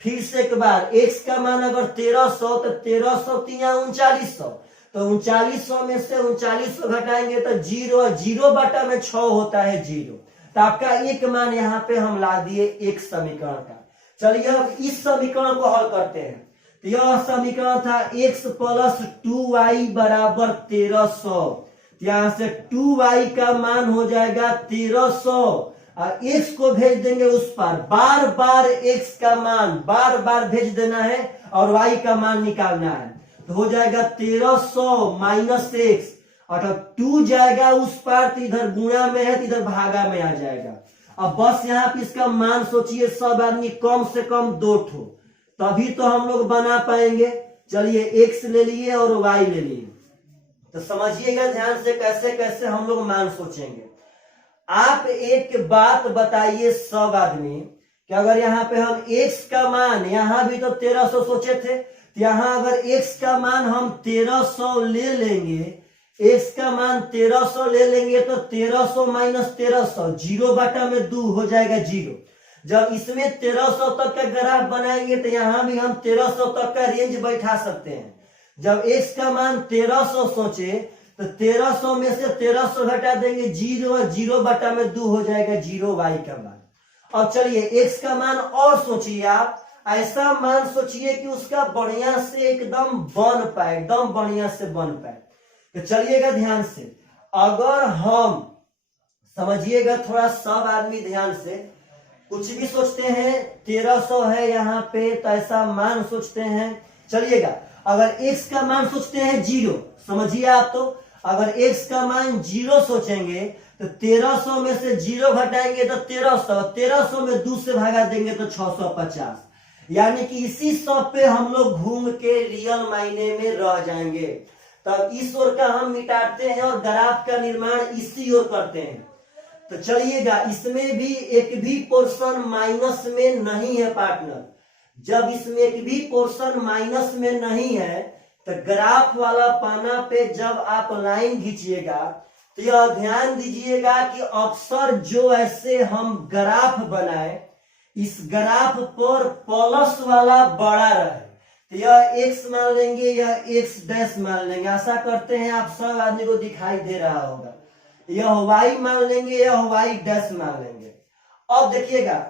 फिर से एक बार x का मान अगर 1300 तो 1300 तिया 3900, तो 3900 में से 3900 घटाएंगे तो 0, 0 बटा में 6 होता है 0। तो आपका एक मान यहाँ पे हम ला दिए एक समीकरण का। चलिए अब इस समीकरण को हल करते हैं। तो यह समीकरण था x प्लस 2y बराबर 1300, यहां से 2y का मान हो जाएगा 1300, और x को भेज देंगे उस पर, बार बार x का मान बार बार भेज देना है और y का मान निकालना है। तो हो जाएगा 1300 माइनस x, अर्थात 2 जाएगा उस पर, तो इधर गुणा में है तो इधर भागा में आ जाएगा। अब बस यहाँ पे इसका मान सोचिए, सब आदमी कम से कम 2 ठो, तभी तो हम लोग बना पाएंगे। चलिए x ले लिए और y ले लिए, तो समझिएगा ध्यान से कैसे कैसे हम लोग मान सोचेंगे। आप एक बात बताइए सब आदमी कि अगर यहाँ पे हम x का मान, यहाँ भी तो 1300 सोचे थे, तो यहाँ अगर x का मान हम 1300 ले लेंगे, x का मान 1300 ले लेंगे तो 1300 माइनस 1300, 0 बटा में 2 हो जाएगा 0। जब इसमें 1300 तक का ग्राफ बनाएंगे तो यहाँ भी हम 1300 तक का रेंज बैठा सकते हैं। जब x का मान 1300 सोचे तो 1300 में से 1300 घटा देंगे 0, और 0 बटा में 2 हो जाएगा 0 y का मान। अब चलिए x का मान और सोचिए, आप ऐसा मान सोचिए कि उसका बढ़िया से एकदम बन पाए, एकदम बढ़िया से बन पाए। तो चलिएगा ध्यान से, अगर हम समझिएगा थोड़ा सब आदमी ध्यान से, कुछ भी सोचते हैं 1300 है यहाँ पे तो ऐसा मान सोचते हैं। चलिएगा अगर x का मान सोचते हैं 0, समझिए आप, तो अगर x का मान 0 सोचेंगे तो 1300 में से 0 घटाएंगे तो 1300, 1300 में 2 से भागा देंगे तो 650, यानी कि इसी सब पे हम लोग घूम के रियल मायने में रह जाएंगे। तब इस ओर का हम मिटाते हैं और ग्राफ का निर्माण इसी ओर करते हैं। तो चलिएगा इसमें भी एक भी पोर्शन माइनस में नहीं है पार्टनर। जब इसमें एक भी पोर्शन माइनस में नहीं है तो ग्राफ वाला पाना पे जब आप लाइन खींचिएगा तो यह ध्यान दीजिएगा कि अक्सर जो ऐसे हम ग्राफ बनाए, इस ग्राफ पर प्लस वाला बड़ा रहे, तो यह x मान लेंगे, यह x डैश मान लेंगे। आशा करते हैं आप सब आदमी को दिखाई दे रहा होगा। यह y मान लेंगे, यह y डैश मान लेंगे। अब देखिएगा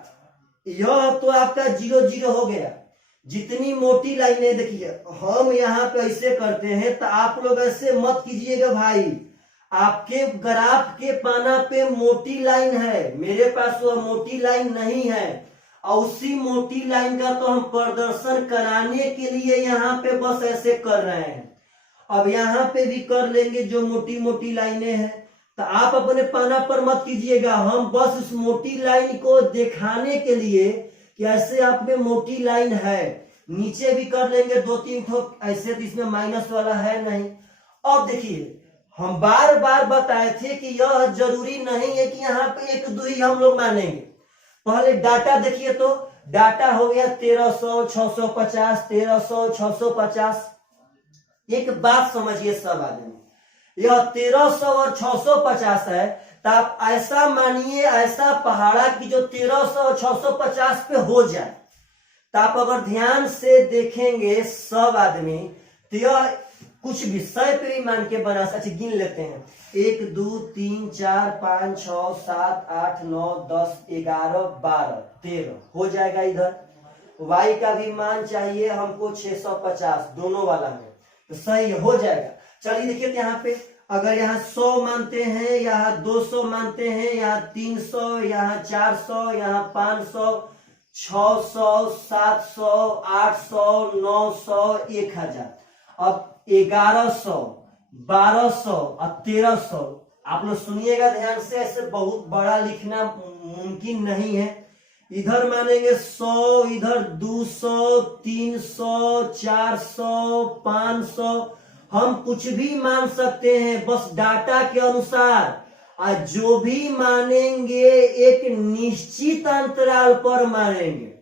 यह तो आपका 0 0 हो गया। जितनी मोटी लाइनें देखिए, हम यहाँ पे ऐसे करते हैं, तो आप लोग ऐसे मत कीजिएगा भाई। आपके ग्राफ के पाना पे मोटी लाइन है, मेरे पास वह मोटी लाइन नहीं है, और उसी मोटी लाइन का तो हम प्रदर्शन कराने के लिए यहाँ पे बस ऐसे कर रहे हैं। अब यहाँ पे भी कर लेंगे जो मोटी मोटी लाइनें हैं, तो आप अपने पाना पर मत कीजिएगा। हम बस उस मोटी लाइन को दिखाने के लिए कि ऐसे आप में मोटी लाइन है, नीचे भी कर लेंगे 2-3 ठो, ऐसे तो इसमें माइनस वाला है नहीं। अब देखिए हम बार बार बताए थे कि यह जरूरी नहीं है कि यहाँ पे 1-2 ही हम लोग मानेंगे। पहले डाटा देखिए, तो डाटा हो गया 1300, 650, 1300, 650। एक बात समझिए सब आदमी, यह 1300 और 650 है, तो आप ऐसा मानिए, ऐसा पहाड़ा कि जो 1300 और 650 पे हो जाए। तो आप अगर ध्यान से देखेंगे सब आदमी, तो यह कुछ भी 100 पे भी मान के बना। अच्छा गिन लेते हैं, 1 2 3 4 5 6 7 8 9 10 11 12 13 हो जाएगा। इधर y का भी मान चाहिए हमको 650 दोनों वाला में, तो सही हो जाएगा। चलिए देखिए यहाँ पे, अगर यहाँ 100 मानते हैं, यहाँ 200 मानते हैं, यहाँ 300, यहाँ 400, यहाँ 500, 600, 700, 800, 900, 1000। अब 1100, 1200 और 1300, आप लोग सुनिएगा ध्यान से, ऐसे बहुत बड़ा लिखना मुमकिन नहीं है। इधर मानेंगे 100, इधर 200, 300, 400, 500, हम कुछ भी मान सकते हैं, बस डाटा के अनुसार। और जो भी मानेंगे एक निश्चित अंतराल पर मानेंगे।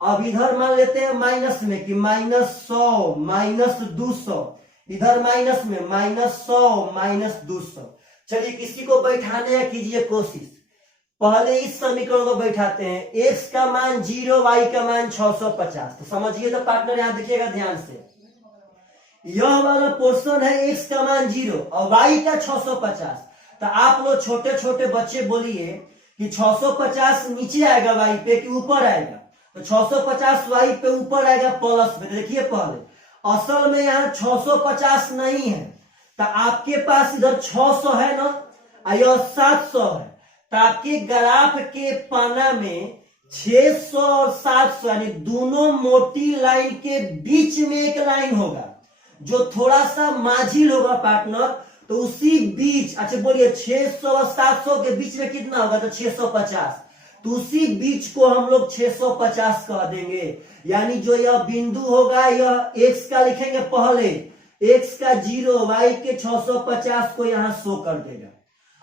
अब इधर मान लेते हैं माइनस में कि -100, -200, इधर माइनस में -100, -200। चलिए किसी को बैठाने या कीजिए कोशिश। पहले इस समीकरण को बैठाते हैं, x का मान 0, y का मान 650। तो समझिए तो पार्टनर, यहां देखिएगा ध्यान से, यह वाला पोर्शन है x का मान 0 और y का 650। तो आप लोग छोटे छोटे बच्चे बोलिए कि 650 नीचे आएगा y पे कि ऊपर आएगा? तो 650 y पे ऊपर आएगा प्लस में। देखिए पहले असल में यहाँ 650 नहीं है, तो आपके पास इधर 600 है ना, यह 700 है। तो आपके ग्राफ के पाना में 600 और 700 यानी दोनों मोटी लाइन के बीच में एक लाइन होगा जो थोड़ा सा माझिल होगा पार्टनर। तो उसी बीच, अच्छा बोलिए 600 और 700 के बीच में कितना होगा? तो 650। तो उसी बीच को हम लोग 650 कह देंगे। यानी जो यह बिंदु होगा, यह x का लिखेंगे पहले, x का 0, y के 650 को यहां शो कर देगा।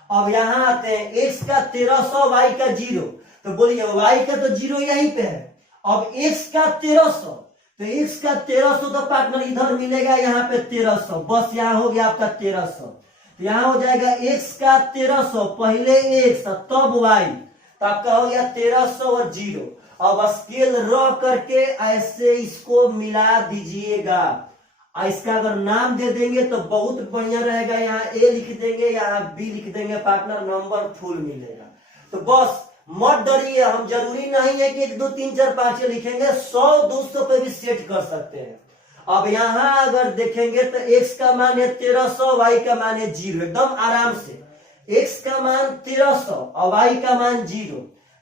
अब यहां आते हैं, x का 1300, y का 0, तो बोलिए y का तो 0 यहीं पे है। अब x का 1300, तो x का 1300 तो पार्टनर इधर मिलेगा, यहाँ पे 1300, बस यहाँ हो गया आपका 1300। तो यहाँ हो जाएगा x का 1300, पहले x तब y, तो आपका हो गया 1300 और 0। अब स्केल रह करके ऐसे इसको मिला दीजिएगा। इसका अगर नाम दे देंगे तो बहुत बढ़िया रहेगा, यहाँ a लिख देंगे, यहाँ b लिख देंगे पार्टनर, नंबर फुल मिलेगा। तो बस मत डरिए, हम जरूरी नहीं है कि 1 2 3 4 5 लिखेंगे, 100 200 पे भी सेट कर सकते हैं। अब यहां अगर देखेंगे तो x का मान है 1300, y का मान है 0, एकदम आराम से। x का मान 1300 और y का मान 0,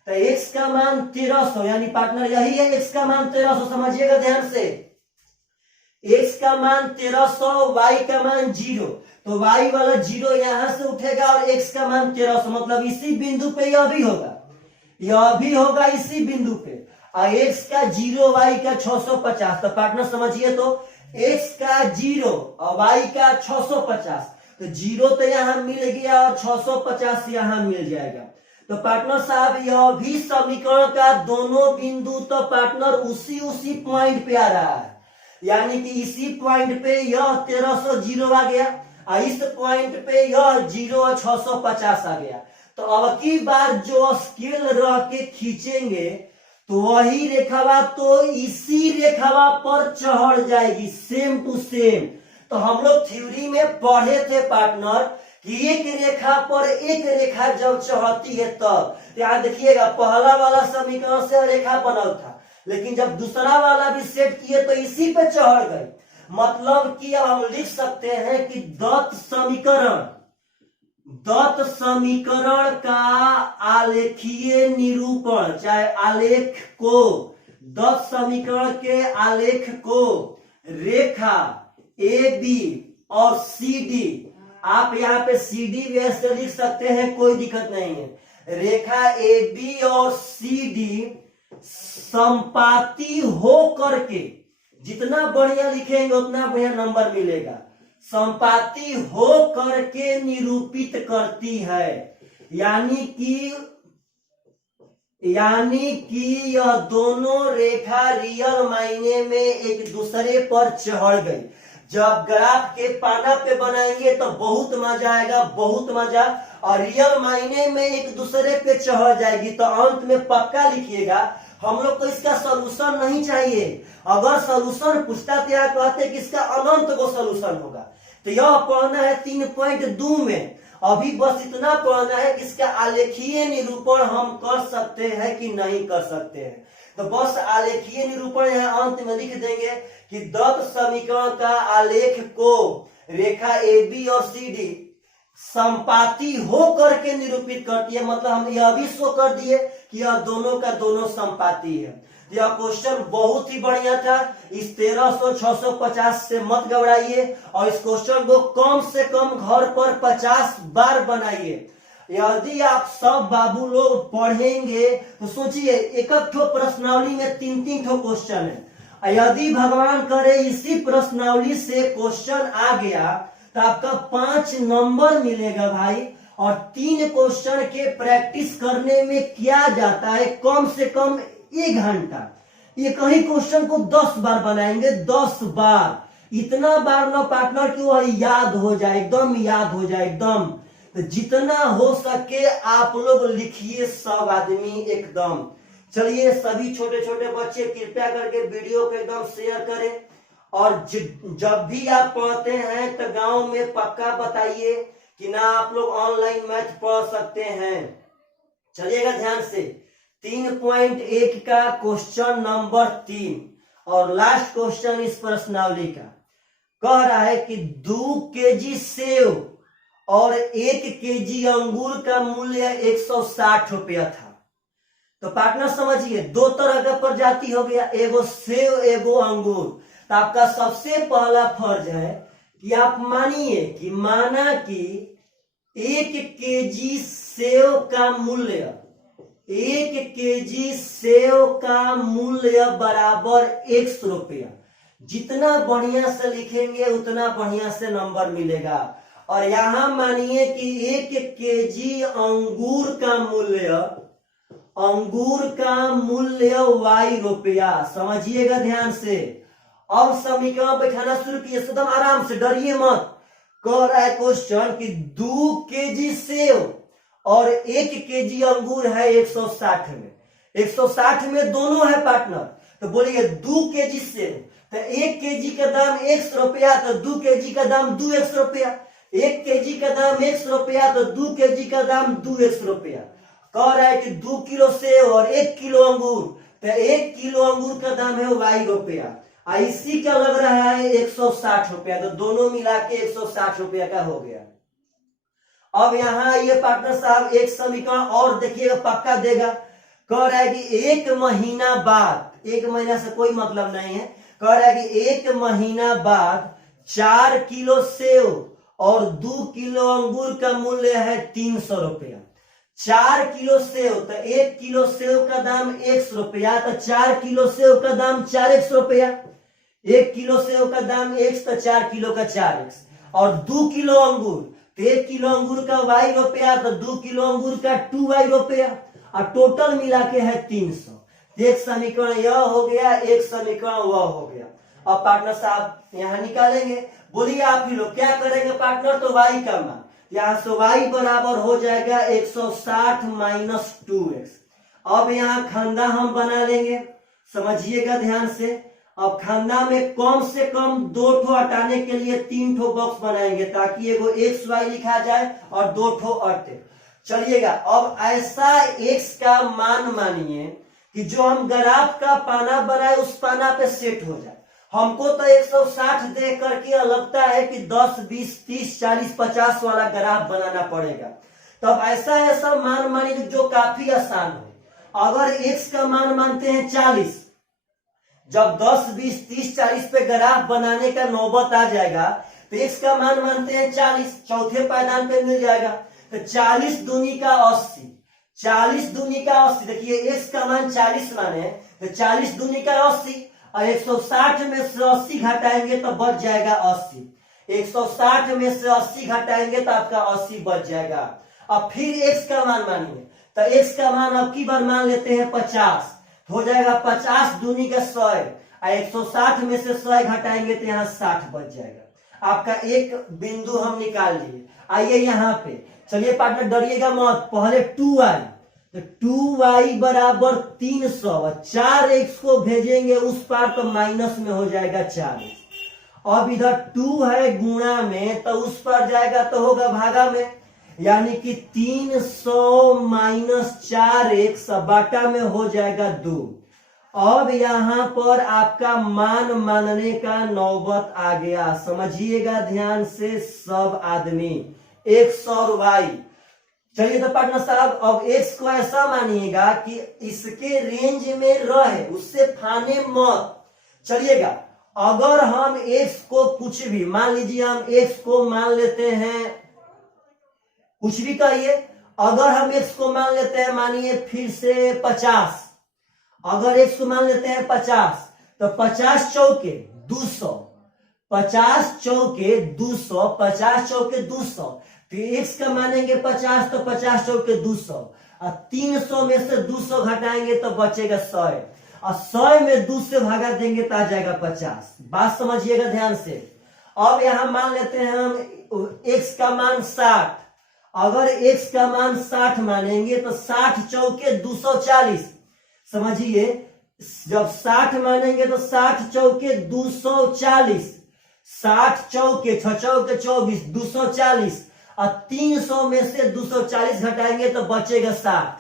तो x का मान 1300 यानी पार्टनर यही है, x का मान 1300, समझिएगा ध्यान से। x का मान 1300, y का मान 0, तो y वाला 0 यहां से उठेगा और x का मान 1300, मतलब इसी बिंदु पे यह भी होगा, यह भी होगा इसी बिंदु पे। और x का 0, y का 650, तो पार्टनर समझिए तो x का 0 और y का 650, तो 0 तो यहां मिल गया और 650 यहां मिल जाएगा। तो पार्टनर साहब यह भी समीकरण का दोनों बिंदु तो पार्टनर उसी पॉइंट पे आ रहा है, यानी कि इसी पॉइंट पे यह 1300 0 आ गया और इस पॉइंट पे यह 0 और 650 आ गया। तो अब की बार जो स्केल रह के खींचेंगे तो वही रेखावा तो इसी रेखावा पर चढ़ जाएगी, सेम टू सेम। तो हम लोग थ्योरी में पढ़े थे पार्टनर कि एक रेखा पर एक रेखा जब चढ़ती है तब, यहाँ देखिएगा पहला वाला समीकरण से रेखा बनल था, लेकिन जब दूसरा वाला भी सेट किए तो इसी पे चढ़ गई। मतलब कि अब हम लिख सकते हैं कि दत्त समीकरण का आलेखीय निरूपण, चाहे आलेख को, दत्त समीकरण के आलेख को रेखा ए बी और सी डी, आप यहाँ पे सी डी वैसे लिख सकते हैं, कोई दिक्कत नहीं है। रेखा ए बी और सी डी संपाती हो करके जितना बढ़िया लिखेंगे उतना बढ़िया नंबर मिलेगा। संपाती हो करके निरूपित करती है, यानी कि यह दोनों रेखा रियल मायने में एक दूसरे पर चढ़ गई। जब ग्राफ के पाना पे बनाएंगे तो बहुत मजा आएगा, बहुत मजा। और रियल मायने में एक दूसरे पे चढ़ जाएगी तो अंत में पक्का लिखिएगा। हम लोग को इसका सॉल्यूशन नहीं चाहिए। अगर सॉल्यूशन पूछता तो यह कहते कि इसका अनंत को सॉल्यूशन होगा। तो यह पढ़ना है 3.2 में। अभी बस इतना पढ़ना है कि इसका आलेखीय निरूपण हम कर सकते हैं कि नहीं कर सकते हैं। तो बस आलेखीय निरूपण यहाँ अंत में लिख देंगे कि दत्त समीकरण का आलेख को रेखा AB और CD संपाती हो करके निरूपित करती है। मतलब हम यह भी शो कर दिए कि यह दोनों का दोनों संपाती है। यह क्वेश्चन बहुत ही बढ़िया था। इस 1300-650 से मत घबराइए और इस क्वेश्चन को कम से कम घर पर 50 बार बनाइए। यदि आप सब बाबू लोग पढ़ेंगे तो सोचिए एक ठो प्रश्नावली में 3-3 ठो क्वेश्चन है। यदि भगवान करे इसी प्रश्नावली से क्वेश्चन आ गया तो आपका 5 नंबर मिलेगा भाई। और 3 क्वेश्चन के प्रैक्टिस करने में क्या जाता है, कम से कम 1 घंटा। ये कहीं क्वेश्चन को 10 बार बनाएंगे, 10 बार। इतना बार ना पार्टनर कि वह याद हो जाए, एकदम याद हो जाए एकदम। तो जितना हो सके आप लोग लिखिए, सब आदमी एकदम। चलिए सभी छोटे छोटे बच्चे कृपया करके वीडियो को एकदम शेयर करें। और जब भी आप पढ़ते हैं तो गांव में पक्का बताइए कि ना आप लोग ऑनलाइन मैथ पढ़ सकते हैं। चलिएगा ध्यान से। 3.1 का क्वेश्चन नंबर 3 और लास्ट क्वेश्चन इस प्रश्नावली का कह रहा है कि 2 केजी सेव और 1 केजी अंगूर का मूल्य 160 रुपया था। तो पार्टनर समझिए, 2 तरह का प्रजाति हो गया, एगो सेव एगो अंगूर। तो आपका सबसे पहला फर्ज है कि आप मानिए कि माना कि 1 केजी सेव का मूल्य 1 केजी सेव का मूल्य बराबर 100 रुपया। जितना बढ़िया से लिखेंगे उतना बढ़िया से नंबर मिलेगा। और यहां मानिए कि 1 केजी अंगूर का मूल्य Y रुपया। समझिएगा ध्यान से। अब समीकरण बैठाना शुरू किए, एकदम आराम से, डरिए मत। कह रहा है क्वेश्चन कि 2 केजी सेव और 1 केजी अंगूर है 160 में। 160 में दोनों है पार्टनर। तो बोलिए 2 केजी सेव, तो 1 केजी का दाम 100 रुपया, तो 2 केजी का दाम 2 रुपया। 1 केजी का दाम 100 रुपया, तो 2 केजी का दाम 2 रुपया। कह रहा है कि 2 किलो सेव और 1 किलो अंगूर, तो 1 किलो अंगूर का दाम है Y रुपया। इसी का लग रहा है 160 रुपया। तो दोनों मिला के 160 रुपया का हो गया। अब यहाँ ये पार्टनर साहब एक समीकरण और देखिएगा, पक्का देगा। कह रहा है कि 1 महीना बाद, 1 महीना से कोई मतलब नहीं है, कह रहा है कि 1 महीना बाद 4 किलो सेव और 2 किलो अंगूर का मूल्य है 300 रुपया। 4 किलो सेव, तो 1 किलो सेव का दाम 100 रुपया, तो 4 किलो सेव का दाम 4x रुपया। 1 किलो सेव का दाम x, तो 4 किलो का 4x। और 2 किलो अंगूर, तो 1 किलो अंगूर का Y रुपया, तो 2 किलो अंगूर का 2Y रुपया। और टोटल मिला के है 300। एक समीकरण यह हो गया, एक समीकरण वह हो गया। अब पार्टनर साहब यहाँ निकालेंगे। बोलिए आप ही लोग क्या करेंगे पार्टनर? तो Y का मान यहाँ से Y बराबर हो जाएगा 160 माइनस 2x। अब यहाँ खंदा हम बना लेंगे, समझिएगा ध्यान से। अब खंदा में कम से कम 2 ठो हटाने के लिए 3 ठो बॉक्स बनाएंगे ताकि एगो XY लिखा जाए और 2 ठो अर्थे। चलिएगा, अब ऐसा x का मान मानिए कि जो हम ग्राफ का पाना बनाए उस पाना पे सेट हो जाए। हमको तो 160 देख करके लगता है कि 10, 20, 30, 40, 50 वाला ग्राफ बनाना पड़ेगा। तब ऐसा मान मानिए जो काफी आसान हो। अगर x का मान मानते हैं 40, जब 10, 20, 30, 40 पे ग्राफ बनाने का नौबत आ जाएगा तो x का मान मानते हैं 40, चौथे पायदान पे मिल जाएगा। तो 40 दूनी का 80, 40 दूनी का 80। देखिए x का मान 40 माने, तो 40 दूनी का 80। और 160 में से 80 घटाएंगे तो बच जाएगा 80। 160 में से 80 घटाएंगे तो आपका 80 बच जाएगा। अब फिर x का मान मानिए, तो x का मान अब की बार मान लेते हैं 50, हो जाएगा 50 दूनी का 100, और 160 में से 100 घटाएंगे तो यहाँ 60 बच जाएगा। आपका एक बिंदु हम निकाल लिए। आइए यहाँ पे, चलिए पार्टनर डरिएगा मत, पहले 2y, तो 2y बराबर 300, 4x को भेजेंगे उस पार तो माइनस में हो जाएगा 4x। अब इधर 2 है गुणा में, तो उस पर जाएगा तो होगा भागा में, यानी कि 300 माइनस 4x बाटा में हो जाएगा 2। अब यहां पर आपका मान मानने का नौबत आ गया, समझिएगा ध्यान से सब आदमी, x और y। चलिए तो पार्टनर साहब अब x को ऐसा मानिएगा कि इसके रेंज में रहे, उससे फाने मत। चलिएगा अगर हम x को कुछ भी मान लीजिए, हम x को मान लेते हैं कुछ भी कहिए, अगर हम x को मान लेते हैं मानिए फिर से 50, अगर x को मान लेते हैं 50, तो 50 चौके 200, 50 चौके 200, 50 चौके 200, तो x का मानेंगे 50, तो 50 चौके 200, और 300 में से 200 घटाएंगे तो बचेगा 100, और 100 में 2 से भागा देंगे तो आ जाएगा 50। बात समझिएगा ध्यान से। अब यहां मान लेते हैं हम x का मान 60, अगर x का मान 60 मानेंगे तो 60 चौके 240, समझिए जब 60 मानेंगे तो 60 चौके 240, 60 चौके 6 चौके 24, 240, और 300 में से 240 घटाएंगे तो बचेगा 60,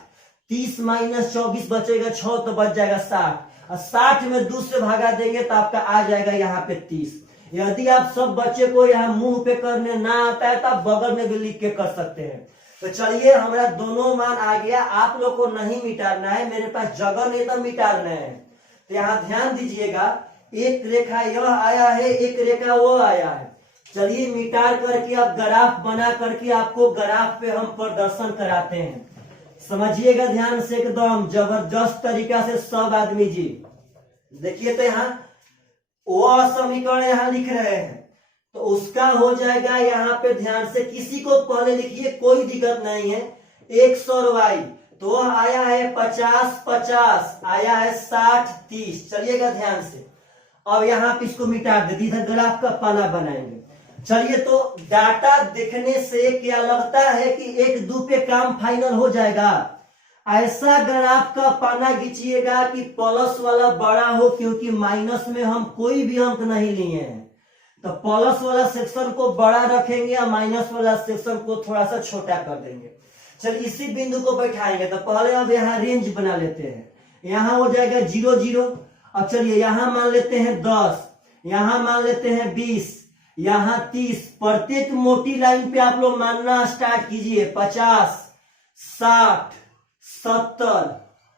30 माइनस 24 बचेगा 6, तो बच जाएगा 60, और 60 में 2 से भागा देंगे तो आपका आ जाएगा यहाँ पे 30। यदि आप सब बच्चे को यहाँ मुंह पे करने ना आता है तो आप बगल में भी लिख के कर सकते हैं। तो चलिए हमारा दोनों मान आ गया, आप लोग को नहीं मिटाना है, मेरे पास जगह नहीं तो मिटाना है। तो यहाँ ध्यान दीजिएगा, एक रेखा यह आया है, एक रेखा वो आया है। चलिए मिटार करके अब ग्राफ बना करके आपको ग्राफ पे हम प्रदर्शन कराते हैं, समझिएगा ध्यान से एकदम जबरदस्त तरीका से सब आदमी जी। देखिए तो यहाँ वह समीकरण यहाँ लिख रहे हैं, तो उसका हो जाएगा यहाँ पे ध्यान से, किसी को पहले लिखिए कोई दिक्कत नहीं है। x और y तो आया है 50 50, आया है 60 30। चलिएगा ध्यान से, अब यहाँ पे इसको मिटा दे, इधर ग्राफ का पाना बनाएंगे। चलिए तो डाटा देखने से क्या लगता है कि 1-2 पे काम फाइनल हो जाएगा। ऐसा ग्राफ का पाना खींचिएगा कि प्लस वाला बड़ा हो, क्योंकि माइनस में हम कोई भी अंक नहीं लिए हैं, तो प्लस वाला सेक्शन को बड़ा रखेंगे और माइनस वाला सेक्शन को थोड़ा सा छोटा कर देंगे। चलिए इसी बिंदु को बैठाएंगे, तो पहले अब यहाँ रेंज बना लेते हैं। यहाँ हो जाएगा 0 0। अब चलिए यहाँ मान लेते हैं 10, यहाँ मान लेते हैं 20, यहाँ 30। प्रत्येक मोटी लाइन पे आप लोग मानना स्टार्ट कीजिए, 50 60 70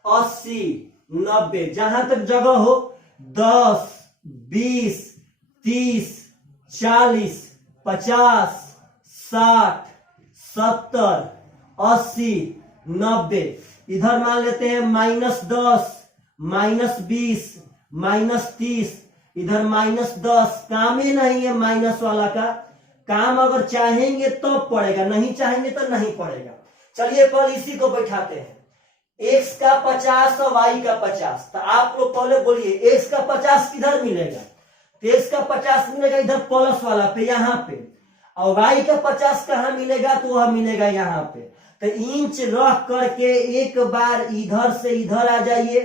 80 90, जहां तक जगह हो 10 20 30 40 50 60 70 80 90। इधर मान लेते हैं -10 -20 -30, इधर -10। काम ही नहीं है माइनस वाला का, काम अगर चाहेंगे तो पड़ेगा, नहीं चाहेंगे तो नहीं पड़ेगा। चलिए पहले इसी को बैठाते हैं, x का 50 और y का 50। तो आप लोग पहले बोलिए x का 50 किधर मिलेगा, तो x का 50 मिलेगा इधर प्लस वाला पे, यहाँ पे, और y का 50 कहाँ मिलेगा, तो वह मिलेगा यहाँ पे। तो इंच रख करके एक बार इधर से इधर आ जाइए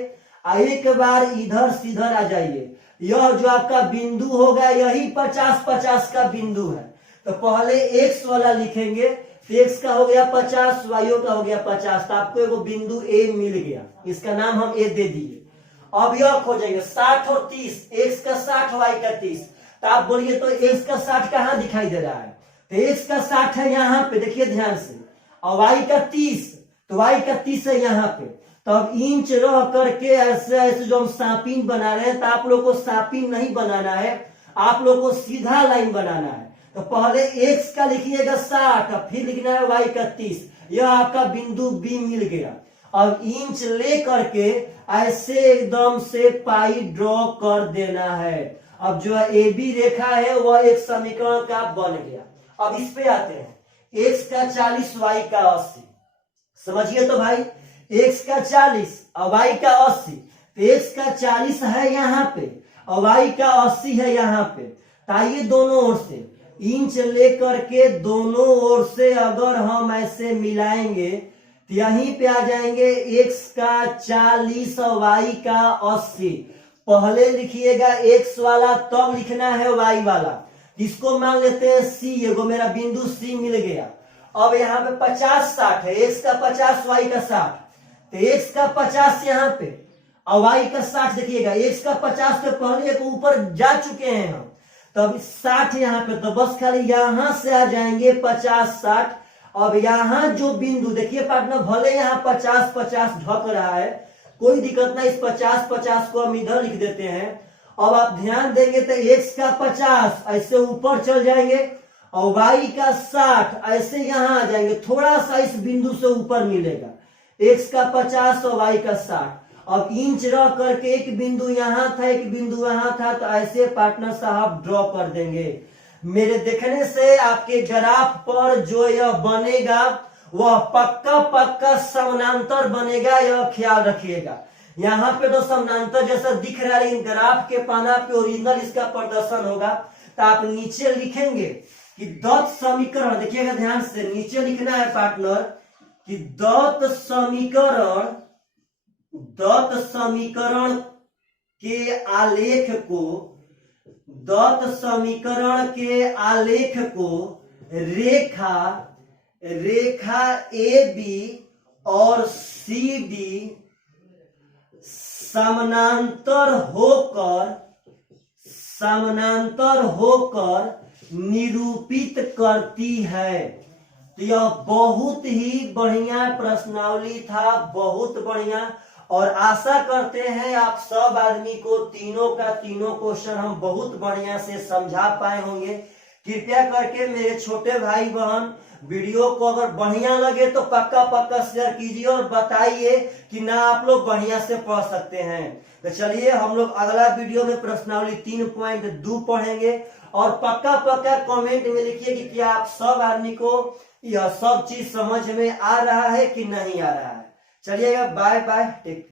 और एक बार इधर से इधर आ जाइए। यह जो आपका बिंदु होगा यही 50 50 का बिंदु है। तो पहले x वाला लिखेंगे, तो x का हो गया 50, y का हो गया 50, तो आपको एगो बिंदु A मिल गया, इसका नाम हम A दे दिए। अब यह खोजेंगे 60 और 30, x का 60 y का 30। तो आप बोलिए तो x का 60 कहाँ दिखाई दे रहा है, तो x का 60 है यहाँ पे, देखिए ध्यान से, और y का 30, तो y का 30 है यहाँ पे। तो अब इंच रह करके ऐसे ऐसे जो हम सापिन बना रहे हैं, तो आप लोग को सापिन नहीं बनाना है, आप लोग को सीधा लाइन बनाना है। तो पहले x का लिखिएगा 60, फिर लिखना है y का 30, यह आपका बिंदु B मिल गया। अब इंच ले करके ऐसे एकदम से पाई ड्रॉ कर देना है। अब जो ए बी रेखा है वह एक समीकरण का बन गया। अब इस पे आते हैं, x का 40 y का 80, समझिए तो भाई, x का 40 और y का 80, तो x का 40 है यहाँ पे और y का 80 है यहाँ पे। तो आइए दोनों ओर से इंच लेकर के दोनों ओर से अगर हम ऐसे मिलाएंगे तो यहीं पे आ जाएंगे x का 40 और y का 80। पहले लिखिएगा x वाला, तब लिखना है y वाला। इसको मान लेते हैं C, एगो मेरा बिंदु C मिल गया। अब यहाँ पे 50-60 है, x का 50 y का 60, तो x का 50 यहाँ पे और y का 60। देखिएगा x का 50 के पहले एक ऊपर जा चुके हैं हम, तब 60 यहाँ पे, तो बस खाली यहां से आ जाएंगे 50-60। अब यहाँ जो बिंदु देखिए पार्टनर, भले यहाँ 50-50 ढक रहा है, कोई दिक्कत नहीं, इस 50-50 को हम इधर लिख देते हैं। अब आप ध्यान देंगे तो x का 50 ऐसे ऊपर चल जाएंगे और y का 60 ऐसे यहां आ जाएंगे, थोड़ा सा इस बिंदु से ऊपर मिलेगा, x का 50 और y का 60। अब इंच रह करके एक बिंदु यहां था, एक बिंदु यहां था, तो ऐसे पार्टनर साहब ड्रॉ कर देंगे। मेरे देखने से आपके ग्राफ पर जो यह बनेगा वह पक्का पक्का समानांतर बनेगा, यह ख्याल रखिएगा। यहाँ पे तो समानांतर जैसा दिख रहा है, लेकिन ग्राफ के पाना पे ओरिजिनल इसका प्रदर्शन होगा। तो आप नीचे लिखेंगे कि दत्त समीकरण, देखिएगा ध्यान से, नीचे लिखना है पार्टनर कि दत्त समीकरण के आलेख को रेखा ए बी और सी डी समानांतर होकर निरूपित करती है। तो यह बहुत ही बढ़िया प्रश्नावली था, बहुत बढ़िया। और आशा करते हैं आप सब आदमी को तीनों का तीनों क्वेश्चन हम बहुत बढ़िया से समझा पाए होंगे। कृपया करके मेरे छोटे भाई बहन वीडियो को अगर बढ़िया लगे तो पक्का शेयर कीजिए और बताइए कि ना आप लोग बढ़िया से पढ़ सकते हैं। तो चलिए हम लोग अगला वीडियो में प्रश्नावली 3.2 पढ़ेंगे और पक्का कमेंट में लिखिए कि क्या आप सब आदमी को यह सब चीज समझ में आ रहा है कि नहीं आ रहा है। चलिएगा, बाय बाय, टेक केयर।